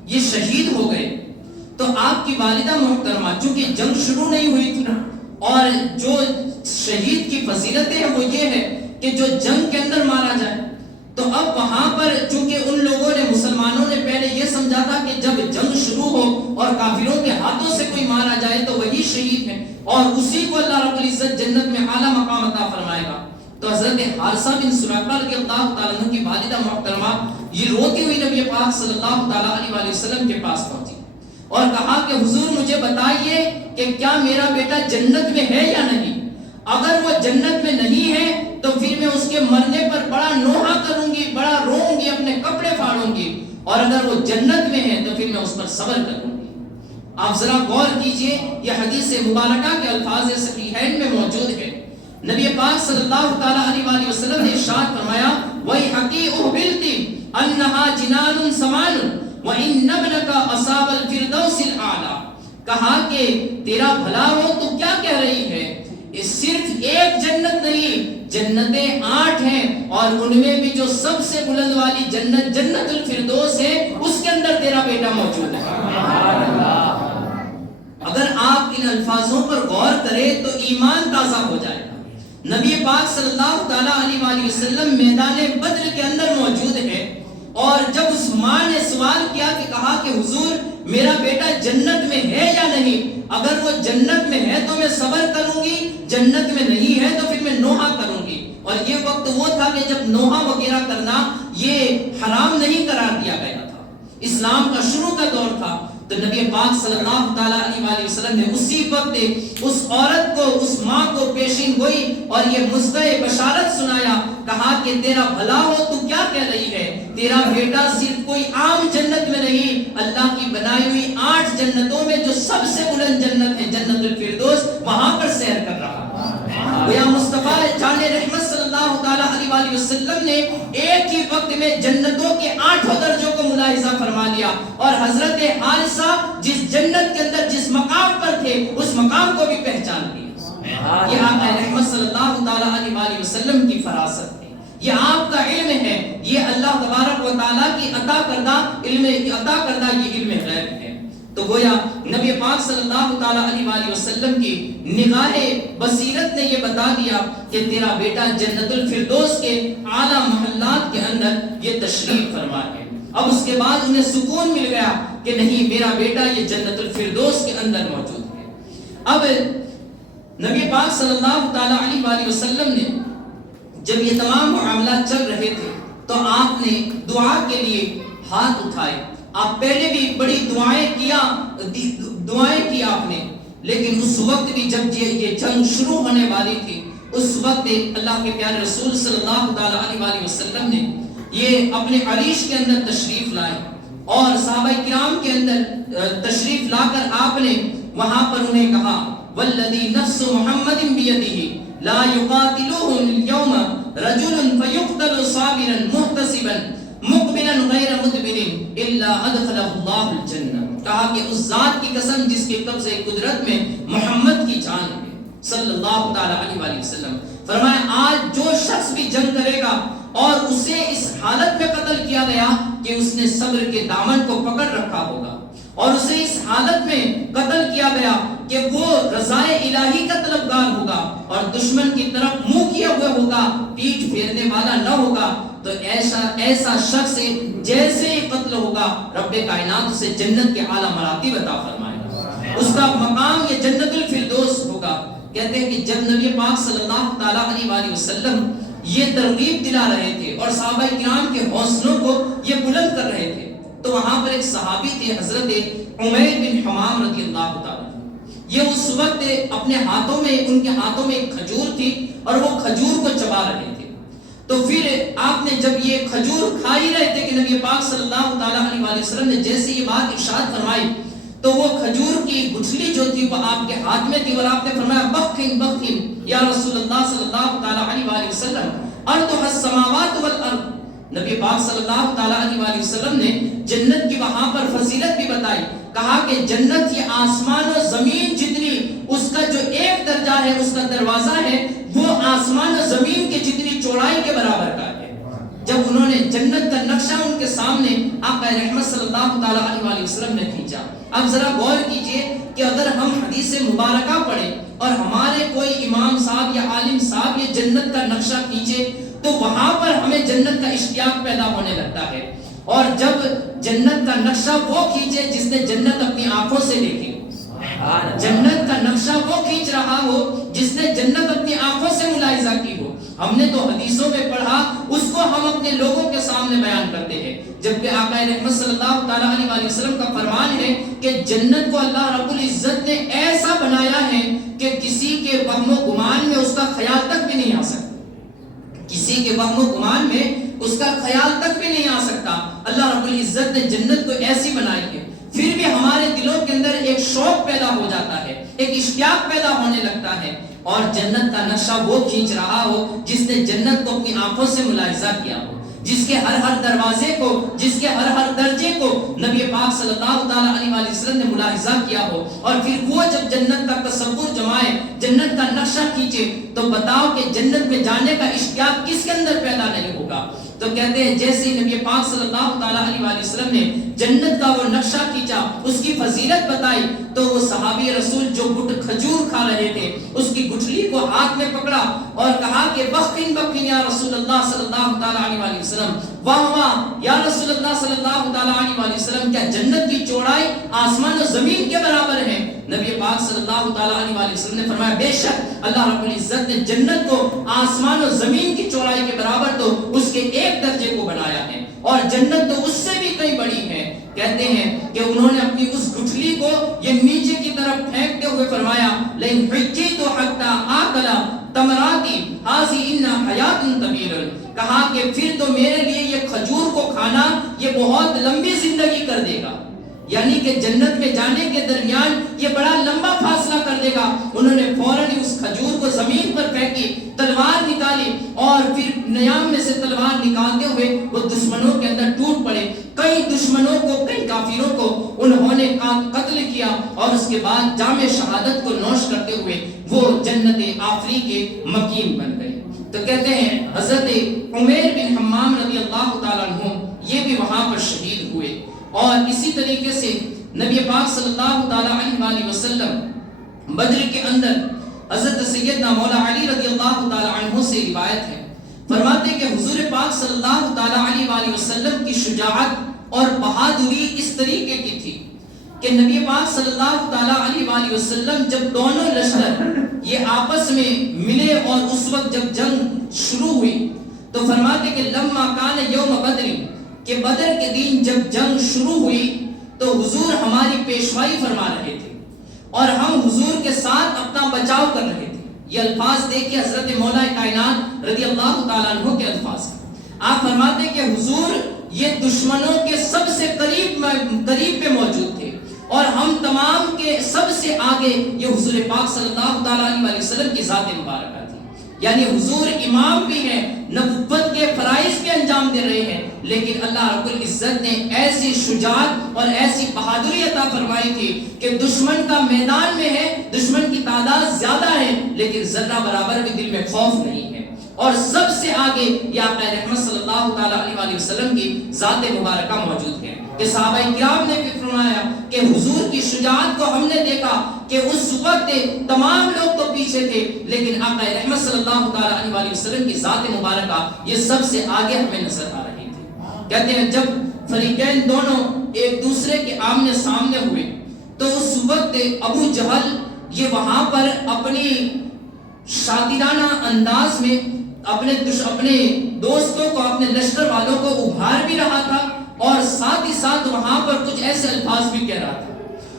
یہ شہید ہو گئے تو آپ کی والدہ محترمہ، چونکہ جنگ شروع نہیں ہوئی تھی نا، اور جو شہید کی فضیلتیں ہیں وہ یہ ہے کہ جو جنگ کے اندر مارا جائے. تو اب وہاں پر چونکہ ان لوگوں نے مسلمانوں نے پہلے یہ سمجھا تھا کہ جب جنگ شروع ہو اور کافروں کے ہاتھوں سے کوئی مارا جائے تو وہی شہید ہے اور اسی کو اللہ رب العزت جنت میں اعلیٰ مقام عطا فرمائے گا. تو حضرت حارثہ بن سراقہ رضی اللہ تعالیٰ عنہ کی والدہ محترمہ یہ روتی ہوئی نبی پاک صلی اللہ تعالیٰ علیہ وسلم کے پاس پہنچی اور کہا کہ حضور مجھے بتائیے کہ کیا میرا بیٹا جنت میں ہے یا نہیں. اگر وہ جنت میں نہیں ہے تو پھر میں اس کے مرنے پر بڑا نوحہ کروں گی, بڑا روؤں گی, اپنے کپڑے پھاڑوں گی, اور اگر وہ جنت میں ہے تو پھر میں اس پر صبر کروں گی. آپ ذرا غور کیجئے, یہ حدیث مبارکہ کے الفاظ صحیحین میں موجود ہے. نبی پاک صلی اللہ تعالیٰ علیہ وسلم نے ارشاد فرمایا وَيْحَكِي أُحْبِلْتِ أَنَّهَا جِنَانٌ سَمَانٌ وَإِنَّ ابْنَكَ أَصَابَ الْفِرْدَوْسِ الْأَعْلَى. کہا کہ تیرا بھلا ہو تو کیا کہہ رہی ہے, صرف ایک جنت نہیں, جنتیں 8 ہیں اور ان میں بھی جو سب سے بلند والی جنت جنت الفردوس ہے اس کے اندر تیرا بیٹا موجود ہے. اگر آپ ان الفاظوں پر غور کریں تو ایمان تازہ ہو جائے گا. نبی پاک صلی اللہ تعالیٰ علیہ وسلم میدان بدر کے اندر موجود ہے اور جب اس ماں نے سوال کیا کہ کہا کہ حضور میرا بیٹا جنت میں ہے یا نہیں, اگر وہ جنت میں ہے تو میں صبر کروں گی, جنت میں نہیں ہے تو پھر میں نوحہ کروں گی. اور یہ وقت وہ تھا کہ جب نوحہ وغیرہ کرنا یہ حرام نہیں قرار دیا گیا تھا, اسلام کا شروع کا دور تھا. تو نبی پاک صلی اللہ تعالیٰ علیہ وسلم نے اسی وقت اس عورت کو, اس ماں کو پیشین گوئی اور یہ مصدع بشارت سنایا. کہا کہ تیرا بھلا ہو تو کیا کہہ رہی ہے, تیرا بیٹا صرف کوئی عام جنت میں نہیں, اللہ کی بنائی ہوئی 8 جنتوں میں جو سب سے بلند جنت ہے جنت الفردوس, وہاں پر سیر کر رہا. یا مصطفیٰ جان رحمت صلی اللہ تعالیٰ علیہ وسلم نے ایک ہی وقت میں جنتوں کے 8 درجوں کو ملاحظہ فرما لیا اور حضرت حارثہ جس جنت کے اندر جس مقام پر تھے اس مقام کو بھی پہچان لیا. یہ آقا رحمت صلی اللہ تعالیٰ علیہ وسلم کی فراست ہے, یہ آپ کا علم ہے, یہ اللہ تبارک و تعالیٰ کی عطا کردہ یہ علم غیب ہے. تو گویا نبی پاک صلی اللہ تعالیٰ علیہ وسلم کی نگاہ بصیرت نے یہ بتا دیا کہ تیرا بیٹا جنت الفردوس کے اعلیٰ محلات کے اندر یہ تشریف فرما ہے. اب اس کے بعد انہیں سکون مل گیا کہ نہیں میرا بیٹا یہ جنت الفردوس کے اندر موجود ہے. اب نبی پاک صلی اللہ تعالیٰ علیہ وسلم نے جب یہ تمام معاملات چل رہے تھے تو آپ نے دعا کے لیے ہاتھ اٹھائے. آپ پہلے بھی بڑی دعائیں کی آپ نے, لیکن اس وقت بھی جب یہ جنگ شروع ہونے والی تھی اس وقت اللہ کے پیارے رسول صلی اللہ تعالیٰ علیہ وسلم نے یہ اپنے عریش کے اندر تشریف لائے اور صحابہ کرام کے اندر تشریف لا کر آپ نے وہاں پر انہیں کہا والذی نفس محمد بیدہ لا یقاتلوہم اليوم رجل فیقتل صابرا محتسبا مقبلا غیر مدبر الا ادخلہ اللہ الجنہ. کہا کہ اس ذات کی قسم جس کے قبضے قدرت میں محمد کی جان ہے صلی اللہ تعالیٰ علیہ وسلم, فرمایا آج جو شخص بھی جنگ کرے گا اور اسے اس حالت میں قتل کیا گیا کہ اس نے صبر کے دامن کو پکڑ رکھا ہوگا اور اسے اس حالت میں قتل کیا گیا کہ وہ رضائے الہی کا طلبگار ہوگا اور دشمن کی طرف منہ کیا ہوا ہوگا, پیٹھ پھیرنے والا نہ ہوگا, تو ایسا شخص جیسے ہی قتل ہوگا رب کائنات اسے جنت کے اعلیٰ مراتب عطا فرمائے گا, اس کا مقام یہ جنت الفردوس ہوگا. کہتے ہیں کہ جب نبی پاک صلی اللہ تعالیٰ علیہ وسلم یہ ترغیب دلا رہے تھے اور صحابہ کرام کے حوصلوں کو یہ بلند کر رہے تھے تو وہاں پر ایک صحابی تھے حضرت عمیر بن حمام رضی اللہ تعالیٰ. یہ اس وقت اپنے ہاتھوں میں, ان کے ہاتھوں میں ایک کھجور تھی اور وہ کھجور کو چبا رہے تھے. تو پھر آپ نے جب یہ کھجور کھا ہی رہے تھے کہ نبی پاک صلی اللہ تعالیٰ علیہ وسلم نے جیسے یہ بات ارشاد فرمائی تو وہ کھجور کی گٹھلی جو تھی وہ آپ کے ہاتھ میں تھی اور آپ نے فرمایا بخیم بخیم یا رسول اللہ صلی اللہ تعالیٰ علیہ وسلم ارضها السماوات والارض. نبی پاک صلی اللہ تعالیٰ علیہ وسلم نے جنت کی وہاں پر فضیلت بھی بتائی. کہا کہ جنت یہ آسمان و زمین جتنی اس کا جو ایک درجہ ہے, اس کا دروازہ ہے, وہ آسمان و زمین کے جتنی چوڑائی کے برابر کا ہے. جب انہوں نے جنت کا نقشہ ان کے سامنے آقا رحمت صلی اللہ تعالیٰ علیہ وسلم نے کھینچا. اب ذرا غور کیجئے کہ اگر ہم حدیث مبارکہ پڑھیں اور ہمارے کوئی امام صاحب یا کہ عالم صاحب یہ جنت کا نقشہ کھینچے تو وہاں پر ہمیں جنت کا اشتیاق پیدا ہونے لگتا ہے. اور جب جنت کا نقشہ وہ کھینچے جس نے جنت اپنی آنکھوں سے دیکھی, جنت کا نقشہ وہ کھینچ رہا ہو جس نے جنت اپنی آنکھوں سے ملاحظہ کی ہو. ہم نے تو حدیثوں میں پڑھا, اس کو ہم اپنے لوگوں کے سامنے بیان کرتے ہیں, جبکہ آقا رحمت صلی اللہ تعالیٰ علیہ وسلم کا فرمان ہے کہ جنت کو اللہ رب العزت نے ایسا بنایا ہے کہ کسی کے وہم و گمان میں اس کا خیال تک بھی نہیں آ سکتا, کسی کے وہم و گمان میں اس کا خیال تک بھی نہیں آ سکتا. اللہ رب العزت نے جنت کو ایسی بنائی ہے, پھر بھی ہمارے دلوں کے اندر ایک شوق پیدا ہو جاتا ہے, ایک اشتیاق پیدا ہونے لگتا ہے. اور جنت کا نقشہ وہ کھینچ رہا ہو جس نے جنت کو اپنی آنکھوں سے ملاحظہ کیا ہو, جس کے ہر دروازے کو, جس کے ہر درجے کو نبی پاک صلی اللہ تعالیٰ علیہ وسلم نے ملاحظہ کیا ہو, اور پھر وہ جب جنت کا تصور جمائے, جنت کا نقشہ کھینچے, تو بتاؤ کہ جنت میں جانے کا اشتیاق کس کے اندر پیدا نہیں ہوگا. تو کہتے ہیں جیسے نبی پاک صلی اللہ تعالیٰ علیہ وسلم نے جنت کا وہ نقشہ کھینچا, اس کی فضیلت بتائی, تو وہ صحابی رسول جو گٹ کھجور کھا رہے تھے اس کی گٹھلی کو ہاتھ میں پکڑا اور کہا کہ بخن بخن یا رسول اللہ صلی اللہ تعالیٰ علیہ وسلم, واہ واہ یا رسول اللہ صلی اللہ تعالیٰ علیہ وسلم, کیا جنت کی چوڑائی آسمان و زمین کے برابر ہے؟ نبی پاک صلی اللہ تعالیٰ علیہ وسلم نے فرمایا بے شک اللہ رب العزت نے جنت کو آسمان و زمین کی چوڑائی کے برابر تو اس کے ایک درجے کو بنایا ہے, اور جنت تو اس سے بھی کئی بڑی ہے. کہتے ہیں کہ انہوں نے اپنی اس گٹھلی کو یہ نیچے کی طرف پھینکتے ہوئے فرمایا لئن حجیت حتی آکل تمراتی حاضی انہا حیات طویل, کہا کہ پھر تو میرے لیے یہ کھجور کو کھانا یہ بہت لمبی زندگی کر دے گا, یعنی کہ جنت میں جانے کے درمیان یہ بڑا لمبا فاصلہ کر دے گا. انہوں نے فوراً اس کھجور کو زمین پر پھینکی, تلوار نکالی, اور پھر نیام میں سے تلوار نکالتے ہوئے وہ دشمنوں کے اندر ٹوٹ پڑے. کئی دشمنوں کو, کئی کافروں کو انہوں نے قتل کیا, اور اس کے بعد جام شہادت کو نوش کرتے ہوئے وہ جنت آخری کے مقیم بن گئے. تو کہتے ہیں حضرت عمیر بن حمام رضی اللہ تعالیٰ عنہ یہ بھی وہاں پر شہید ہوئے. اور اسی طریقے سے نبی پاک صلی اللہ تعالیٰ علیہ وسلم بدر کے اندر حضرت سیدنا مولا علی رضی اللہ تعالیٰ عنہ سے روایت ہے, فرماتے کہ حضور پاک صلی اللہ تعالیٰ علیہ وسلم کی شجاعت اور بہادری اس طریقے کی تھی کہ نبی پاک صلی اللہ تعالیٰ علیہ وسلم جب دونوں لشکر یہ آپس میں ملے اور اس وقت جب جنگ شروع ہوئی تو فرماتے کہ لما کان یوم بدر, کہ بدر کے دن جب جنگ شروع ہوئی تو حضور ہماری پیشوائی فرما رہے تھے اور ہم حضور کے ساتھ اپنا بچاؤ کر رہے تھے. یہ الفاظ دیکھیں حضرت مولا کائنات رضی اللہ تعالیٰ عنہ کے الفاظ ہیں. آپ فرماتے کہ حضور یہ دشمنوں کے سب سے قریب پہ موجود تھے, اور ہم تمام کے سب سے آگے یہ حضور پاک صلی اللہ تعالیٰ علیہ وسلم کی ذات مبارکہ تھی. یعنی حضور امام بھی ہیں, نبوت کے فرائض بھی انجام دے رہے ہیں, لیکن اللہ رب العزت نے ایسی شجاعت اور ایسی بہادری عطا فرمائی تھی کہ دشمن کا میدان میں ہے, دشمن کی تعداد زیادہ ہے, لیکن ذرہ برابر بھی دل میں خوف نہیں ہے. اور سب سے آگے یا آقا رحمت صلی اللہ تعالیٰ علیہ وسلم کی ذات مبارکہ موجود ہے. کہ صحابہ کرام نے بھی فرمایا کہ حضور کی شجاعت کو ہم نے دیکھا کہ اس وقت تمام لوگ تو پیچھے تھے, لیکن آقا رحمت صلی اللہ تعالیٰ علیہ وسلم کی ذات مبارکہ یہ سب سے آگے ہمیں نظر آ رہی تھی. کہتے ہیں جب فریقین دونوں ایک دوسرے کے آمنے سامنے ہوئے تو اس وقت ابو جہل یہ وہاں پر اپنی شاطرانہ انداز میں اپنے دوستوں کو, اپنے لشکر والوں کو ابھار بھی رہا تھا, اور ساتھ ہی ساتھ وہاں پر کچھ ایسے الفاظ بھی کہہ رہا تھا.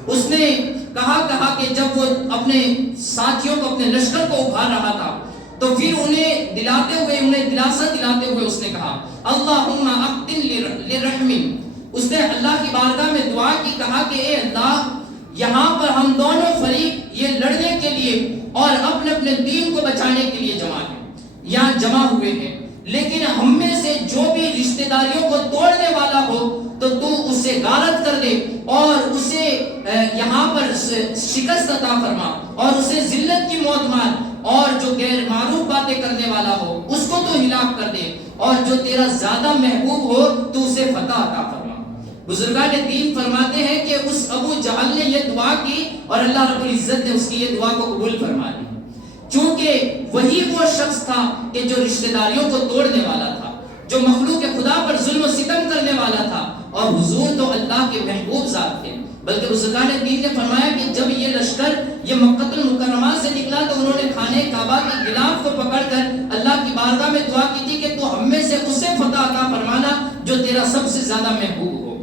اس نے کہا کہ جب وہ اپنے ساتھیوں کو, اپنے لشکر کو ابھار رہا تھا تو پھر انہیں دلاسا دلاتے ہوئے اس نے کہا اللہم اقتل لرحم. اس نے اللہ کی بارگاہ میں دعا کی, کہا کہ اے اللہ یہاں پر ہم دونوں فریق یہ لڑنے کے لیے اور اپنے دین کو بچانے کے لیے جمع ہوئے ہیں, لیکن ہم میں سے جو بھی رشتہ داریوں کو توڑنے والا ہو تو اسے غارت کر دے اور اسے یہاں پر شکست عطا فرما اور اسے ذلت کی موت مار, اور جو غیر معروف باتیں کرنے والا ہو اس کو تو ہلاک کر دے, اور جو تیرا زیادہ محبوب ہو تو اسے فتح عطا فرما. بزرگان دین فرماتے ہیں کہ اس ابو جہل نے یہ دعا کی اور اللہ رب العزت نے اس کی یہ دعا کو قبول فرما لی, چونکہ وہی وہ شخص تھا کہ جو رشتہ داریوں کو توڑنے والا تھا، جو مخلوق خدا پر ظلم و ستم کرنے والا تھا، اور حضور تو اللہ کے محبوب ذات تھے۔ بلکہ بزرگان دین نے فرمایا کہ جب یہ لشکر یہ مکہ المکرمہ سے نکلا تو انہوں نے خانہ کعبہ کے غلاف کو پکڑ کر اللہ کی بارگاہ میں دعا کی تھی کہ تو ہم میں سے اسے فتح عطا فرمانا جو تیرا سب سے زیادہ محبوب ہو۔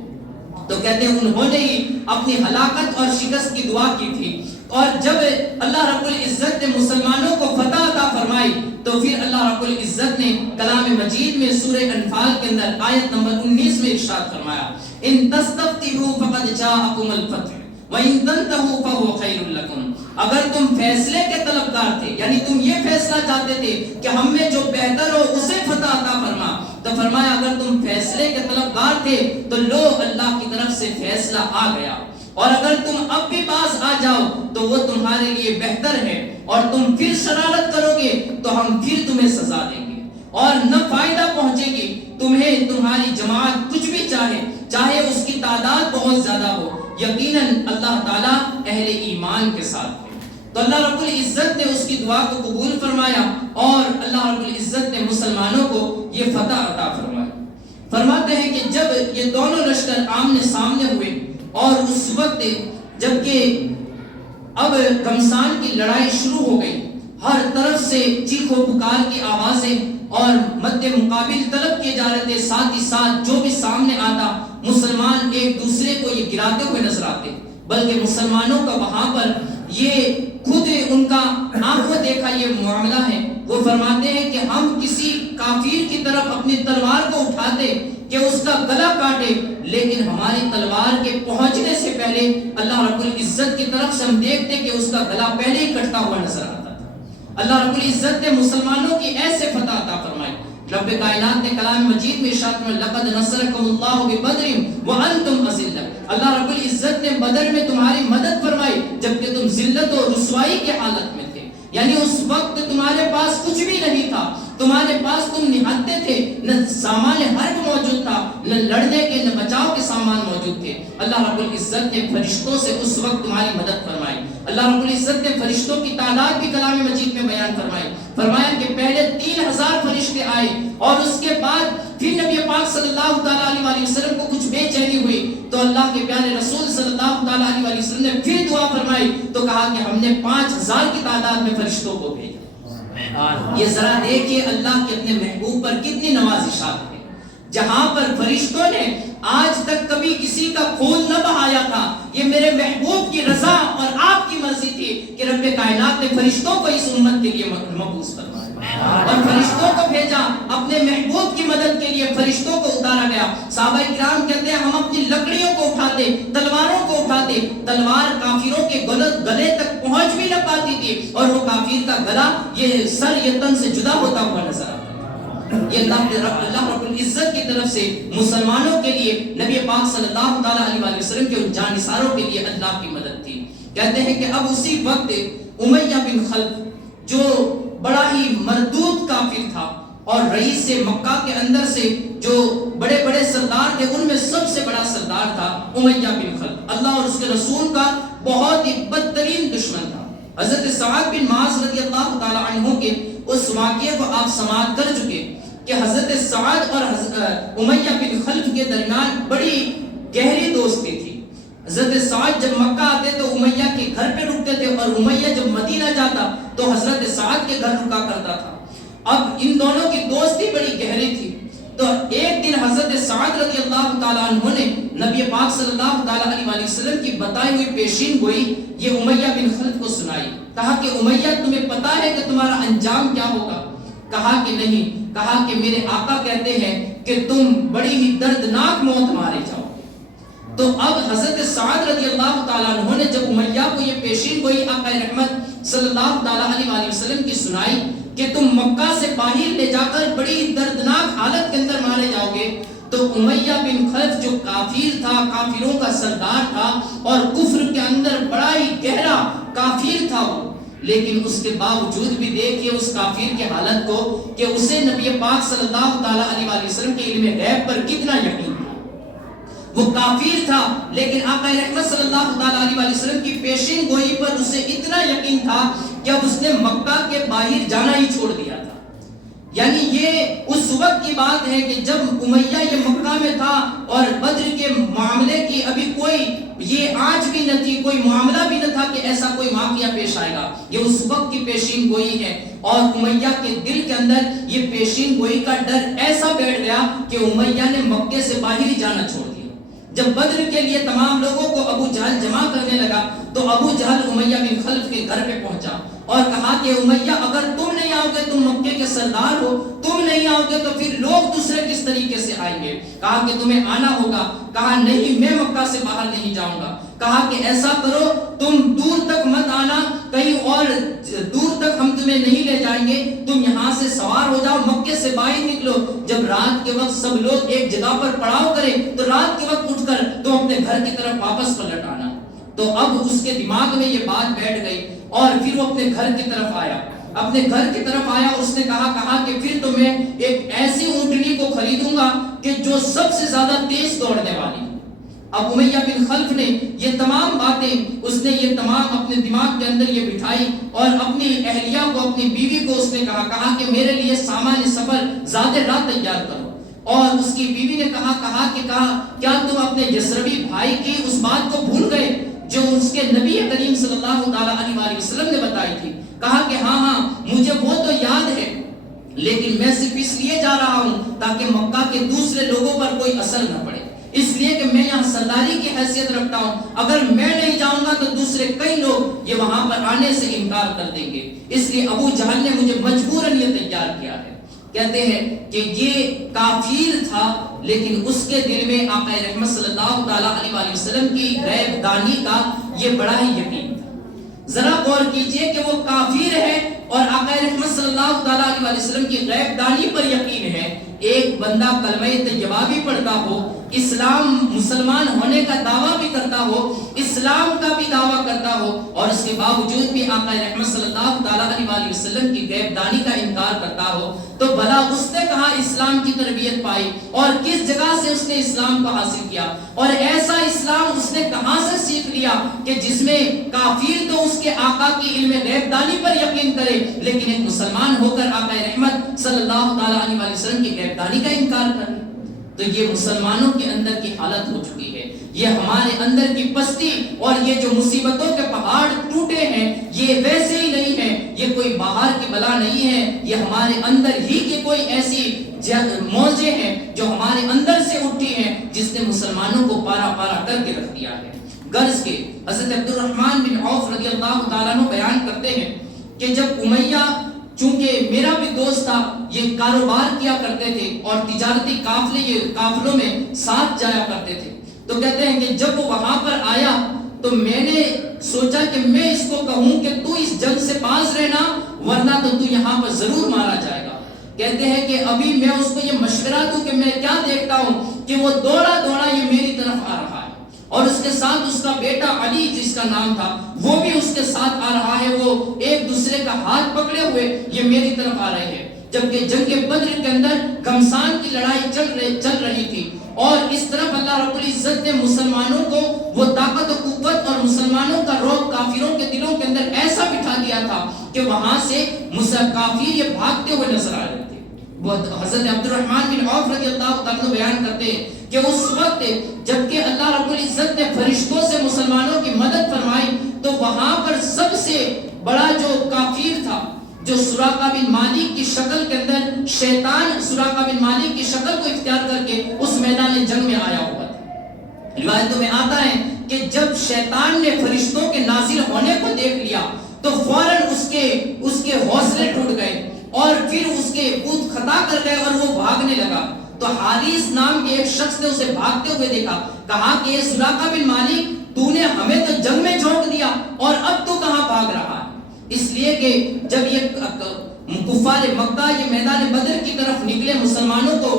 تو کہتے ہیں انہوں نے ہی اپنی ہلاکت اور شکست کی دعا کی تھی، اور جب اللہ رب العزت نے مسلمانوں کو فتح عطا فرمائی تو پھر اللہ رب العزت نے کلام مجید میں سورہ انفال کے اندر آیت نمبر 19 میں ارشاد فرمایا، ان تستفتحوا فقد جاءکم الفتح وَإِن تَنْتَهُوا فَهُوَ خَيْرٌ لَكُمْ۔ اگر تم فیصلے کے طلبگار تھے، یعنی تم یہ فیصلہ چاہتے تھے کہ ہم میں جو بہتر ہو اسے فتح عطا فرما، تو فرمایا اگر تم فیصلے کے طلبگار تھے تو لو اللہ کی طرف سے فیصلہ آ گیا، اور اگر تم اب بھی باز آ جاؤ تو وہ تمہارے لیے بہتر ہے، اور تم پھر شرارت کرو گے تو ہم پھر تمہیں سزا دیں گے اور نہ فائدہ پہنچے گی تمہیں تمہاری جماعت کچھ بھی چاہے اس کی تعداد بہت زیادہ ہو، یقیناً اللہ تعالیٰ اہل ایمان کے ساتھ ہے۔ تو اللہ رب العزت نے اس کی دعا کو قبول فرمایا اور اللہ رب العزت نے مسلمانوں کو یہ فتح عطا فرمائی۔ فرماتے ہیں کہ جب یہ دونوں لشکر آمنے سامنے ہوئے اور اس وقت جبکہ اب گھمسان کی لڑائی شروع ہو گئی، ہر طرف سے چیخ و پکار کی آوازیں اور مد مقابل طلب کیے جا رہے تھے، ساتھ ہی ساتھ جو بھی سامنے آتا مسلمان ایک دوسرے کو یہ گراتے ہوئے نظر آتے، بلکہ مسلمانوں کا وہاں پر یہ خود ان کا آنکھوں دیکھا یہ معاملہ ہے۔ وہ فرماتے ہیں کہ ہم کسی کافر کی طرف اپنی تلوار کو اٹھاتے کہ اس کا گلا کاٹے، لیکن ہماری تلوار کے پہنچنے سے پہلے اللہ رب العزت کی طرف سے ہم دیکھتے کہ اس کا گلا پہلے ہی کٹتا ہوا نظر آتا تھا۔ اللہ رب العزت نے مسلمانوں کی ایسے فتح عطا فرمائی۔ رب کائنات نے کلام مجید میں ارشاد فرمایا، لقد نصرکم اللہ ببدر وانتم اذلہ۔ اللہ رب العزت نے بدر میں تمہاری مدد فرمائی جبکہ تم ذلت و رسوائی کی حالت میں تھے، یعنی اس وقت تمہارے پاس کچھ بھی نہیں تھا، تمہارے پاس تم نہتے تھے، نہ سامان حرب موجود تھا، نہ لڑنے کے نہ بچاؤ کے سامان موجود تھے۔ اللہ رب العزت نے فرشتوں سے اس وقت تمہاری مدد فرمائی۔ اللہ رب العزت نے فرشتوں کی تعداد بھی کلام مجید میں بیان فرمائی، فرمایا کہ پہلے 3000 فرشتے آئے اور اس کے بعد پھر نبی پاک صلی اللہ تعالی علیہ وسلم کو کچھ بے چینی ہوئی تو اللہ کے پیارے رسول صلی اللہ تعالی علیہ وسلم نے پھر دعا فرمائی تو کہا کہ ہم نے 5000 کی تعداد میں فرشتوں کو بھیجا۔ یہ ذرا دیکھیے اللہ کے اپنے محبوب پر کتنی نوازشات ہیں، جہاں پر فرشتوں نے آج تک کبھی کسی کا خون نہ بہایا تھا، یہ میرے محبوب کی رضا اور آپ کی مرضی تھی کہ رب کائنات نے فرشتوں کو اس امت کے لیے مبعوث فرمایا اور فرشتوں کو بھیجا، اپنے محبوب کی مدد کے لیے فرشتوں کو اتارا گیا۔ صحابہ کرام کہتے ہیں ہم اپنی لکڑیوں کو اٹھاتے، تلواروں کو اٹھاتے، تلوار کافروں کے گلے تک پہنچ بھی نہ پاتی تھی اور وہ کافر کا گلا یہ سر یہ تن سے جدا ہوتا ہوا نظر آتا۔ یہ اللہ رب العزت کی طرف سے مسلمانوں کے لیے نبی پاک صلی اللہ تعالی علیہ وسلم کے ان جانثاروں کے لیے اللہ کی مدد تھی۔ کہتے ہیں کہ اب اسی وقت امیہ بن خلف جو بڑا ہی مردود کافر تھا اور رئیس مکہ کے اندر سے جو بڑے بڑے سردار تھے ان میں سب سے بڑا سردار تھا امیہ بن خلف، اللہ اور اس کے رسول کا بہت ہی بدترین دشمن تھا۔ حضرت سعد بن معاذ رضی اللہ تعالی عنہ کے اس واقعے کو آپ سماعت کر چکے کہ حضرت سعد اور امیہ بن خلف کے درمیان بڑی گہری دوستی تھی۔ حضرت سعد جب مکہ آتے تو امیہ کے گھر پہ رکتے تھے اور امیہ جب مدینہ جاتا تو حضرت سعد کے گھر رکا کرتا تھا۔ اب ان دونوں کی دوستی بڑی گہری تھی تو ایک دن حضرت سعد رضی اللہ تعالیٰ عنہ نے نبی پاک صلی اللہ تعالیٰ علیہ وسلم کی بتائی ہوئی پیشین گوئی یہ امیہ بن خلف کو سنائی۔ کہا کہ امیہ تمہیں پتا ہے کہ تمہارا انجام کیا ہوگا؟ کہا کہ نہیں۔ کہا کہ میرے آقا کہتے ہیں کہ تم بڑی ہی دردناک موت مارے جاؤ۔ تو اب حضرت سعد رضی اللہ تعالیٰ عنہ نے جب امیہ کو یہ پیشین گوئی آقا رحمت صلی اللہ تعالیٰ علیہ وسلم کی سنائی کہ تم مکہ سے باہر لے جا کر بڑی دردناک حالت کے اندر مارے جاؤ گے، تو امیہ بن خلف جو کافر تھا، کافروں کا سردار تھا اور کفر کے اندر بڑا ہی گہرا کافر تھا وہ، لیکن اس کے باوجود بھی دیکھیے اس کافر کی حالت کو کہ اسے نبی پاک صلی اللہ تعالیٰ علیہ وسلم کے علم غیب پر کتنا یقین تھا۔ وہ کافر تھا، لیکن آقا رحمت صلی اللہ علیہ وسلم کی پیشین گوئی پر اسے اتنا یقین تھا کہ اب اس نے مکہ کے باہر جانا ہی چھوڑ دیا تھا۔ یعنی یہ اس وقت کی بات ہے کہ جب امیہ یہ مکہ میں تھا اور بدر کے معاملے کی ابھی کوئی یہ آج بھی نہ تھی، کوئی معاملہ بھی نہ تھا کہ ایسا کوئی واقعہ پیش آئے گا۔ یہ اس وقت کی پیشین گوئی ہے، اور امیہ کے دل کے اندر یہ پیشین گوئی کا ڈر ایسا بیٹھ گیا کہ امیہ نے مکے سے باہر ہی جانا چھوڑ دیا۔ جب بدر کے لیے تمام لوگوں کو ابو جہل جمع کرنے لگا تو ابو جہل امیہ بن خلف کے گھر پہ پہنچا اور کہا کہ امیہ اگر تم نہیں آؤ گے، تم مکے کے سردار ہو، تم نہیں آؤ گے تو پھر لوگ دوسرے کس طریقے سے آئیں گے؟ کہا کہ تمہیں آنا ہوگا۔ کہا نہیں، میں مکہ سے باہر نہیں جاؤں گا۔ کہا کہ ایسا کرو، تم دور تک مت آنا، کہیں اور دور تک ہم تمہیں نہیں لے جائیں گے، تم یہاں سے سوار ہو جاؤ، مکے سے باہر نکلو، جب رات کے وقت سب لوگ ایک جگہ پر پڑاؤ کریں تو رات کے وقت اٹھ کر تم اپنے گھر کی طرف واپس پلٹ آنا۔ تو اب اس کے دماغ میں یہ بات بیٹھ گئی اور پھر وہ اپنے گھر کی طرف آیا، اور اس نے کہا کہ پھر تو میں ایک ایسی اونٹنی کو خریدوں گا کہ جو سب سے زیادہ تیز دوڑنے والی۔ اب امیہ بن خلف نے یہ تمام باتیں اس نے یہ تمام اپنے دماغ کے اندر یہ بٹھائی اور اپنی اہلیہ کو، اپنی بیوی کو اس نے کہا کہ میرے لیے سامان سفر زیادہ رات تیار کرو۔ اور اس کی بیوی نے کہا کہ کیا تم اپنے یسربی بھائی کی اس بات کو بھول گئے جو اس کے نبی کریم صلی اللہ علیہ وسلم نے بتائی تھی؟ کہا کہ ہاں مجھے وہ تو یاد ہے، لیکن میں صرف اس لیے جا رہا ہوں تاکہ مکہ کے دوسرے لوگوں پر کوئی اثر نہ پڑے، اس لیے کہ میں یہاں سرداری کی حیثیت رکھتا ہوں، اگر میں نہیں جاؤں گا تو دوسرے کئی لوگ یہ وہاں پر آنے سے انکار کر دیں گے، اس لیے ابو جہل نے مجھے مجبوراً یہ تیار کیا ہے۔ کہتے ہیں کہ یہ کافر تھا، لیکن اس کے دل میں آقا رحمت صلی اللہ علیہ وسلم کی غیب دانی کا یہ بڑا ہی یقین تھا۔ ذرا غور کیجئے کہ وہ کافر ہے اور آقا رحمت صلی اللہ علیہ وسلم کی غیب دانی پر یقین ہے۔ ایک بندہ کلمہ طیبہ بھی پڑھتا ہو، اسلام مسلمان ہونے کا دعویٰ بھی کرتا ہو، اسلام کا بھی دعویٰ کرتا ہو، اور اس کے باوجود بھی آقا رحمت صلی اللہ علیہ وسلم کی غیب دانی کا انکار کرتا ہو، تو بھلا اس نے کہاں اسلام کی تربیت پائی اور کس جگہ سے اس نے اسلام کو حاصل کیا، اور ایسا اسلام اس نے کہاں سے سیکھ لیا کہ جس میں کافر تو اس کے آقا کی علم غیب دانی پر یقین کرے، لیکن ایک مسلمان ہو کر آقا رحمت صلی اللہ علیہ وسلم کی غیب دانی کا انکار کرے۔ تو یہ مسلمانوں کے اندر کی حالت ہو چکی ہے، یہ ہمارے اندر کی پستی اور یہ جو مصیبتوں کے پہاڑ ٹوٹے ہیں یہ ویسے ہی نہیں ہے، یہ کوئی باہر کی بلا نہیں ہے، یہ ہمارے اندر ہی کی کوئی ایسی موجیں ہیں جو ہمارے اندر سے اٹھی ہیں جس نے مسلمانوں کو پارا پارا کر کے رکھ دیا ہے۔ غرض کے حضرت عبد الرحمن بن عوف رضی اللہ تعالیٰ عنہ بیان کرتے ہیں کہ جب امیہ، چونکہ میرا بھی دوست تھا، یہ کاروبار کیا کرتے تھے اور تجارتی قافلوں میں ساتھ جایا کرتے تھے، تو کہتے ہیں کہ جب وہ وہاں پر آیا تو میں نے سوچا کہ میں اس کو کہوں کہ تو اس جنگ سے باز رہنا ورنہ تو یہاں پر ضرور مارا جائے گا۔ کہتے ہیں کہ ابھی میں اس کو یہ مشورہ دوں کہ میں کیا دیکھتا ہوں کہ وہ دوڑا یہ میری طرف آ رہا ہے، اور اس کے ساتھ اس کا بیٹا علی جس کا نام تھا وہ بھی اس کے ساتھ آ رہا ہے، وہ ایک دوسرے کا ہاتھ پکڑے ہوئے یہ میری طرف آ رہے ہیں۔ جبکہ جنگ بدر کے اندر گھمسان کی لڑائی چل رہی تھی، اور اس طرف اللہ رب العزت نے مسلمانوں کو وہ طاقت و قوت اور مسلمانوں کا رعب کافروں کے دلوں کے اندر ایسا بٹھا دیا تھا کہ وہاں سے کافر یہ بھاگتے ہوئے نظر آ رہے تھے۔ حضرت عبد الرحمن بن عوف رضی اللہ تعالیٰ بیان کرتے ہیں کہ اس وقت جبکہ اللہ رب العزت نے فرشتوں سے مسلمانوں کی مدد فرمائی تو وہاں پر سب سے بڑا جو کافر تھا، جو سراقہ بن مالک کی شکل کے اندر شیطان سراقہ بن مالک کی شکل کو اختیار کر کے اس میدان جنگ میں آیا ہوا تھا۔ روایتوں میں آتا ہے کہ جب شیطان نے فرشتوں کے نازل ہونے کو دیکھ لیا تو فوراً اس کے حوصلے ٹوٹ گئے اور پھر اس کے بت خطا کر گئے اور وہ بھاگنے لگا۔ تو حارث نام کے ایک شخص نے اسے بھاگتے ہوئے دیکھا، کہا کہ یہ سراقہ بن مالک، تو نے ہمیں تو جنگ میں جھونک دیا اور اب تو کہاں بھاگ رہا ہے؟ اس لیے کہ جب یہ کفار مکہ یہ میدان بدر کی طرف نکلے مسلمانوں کو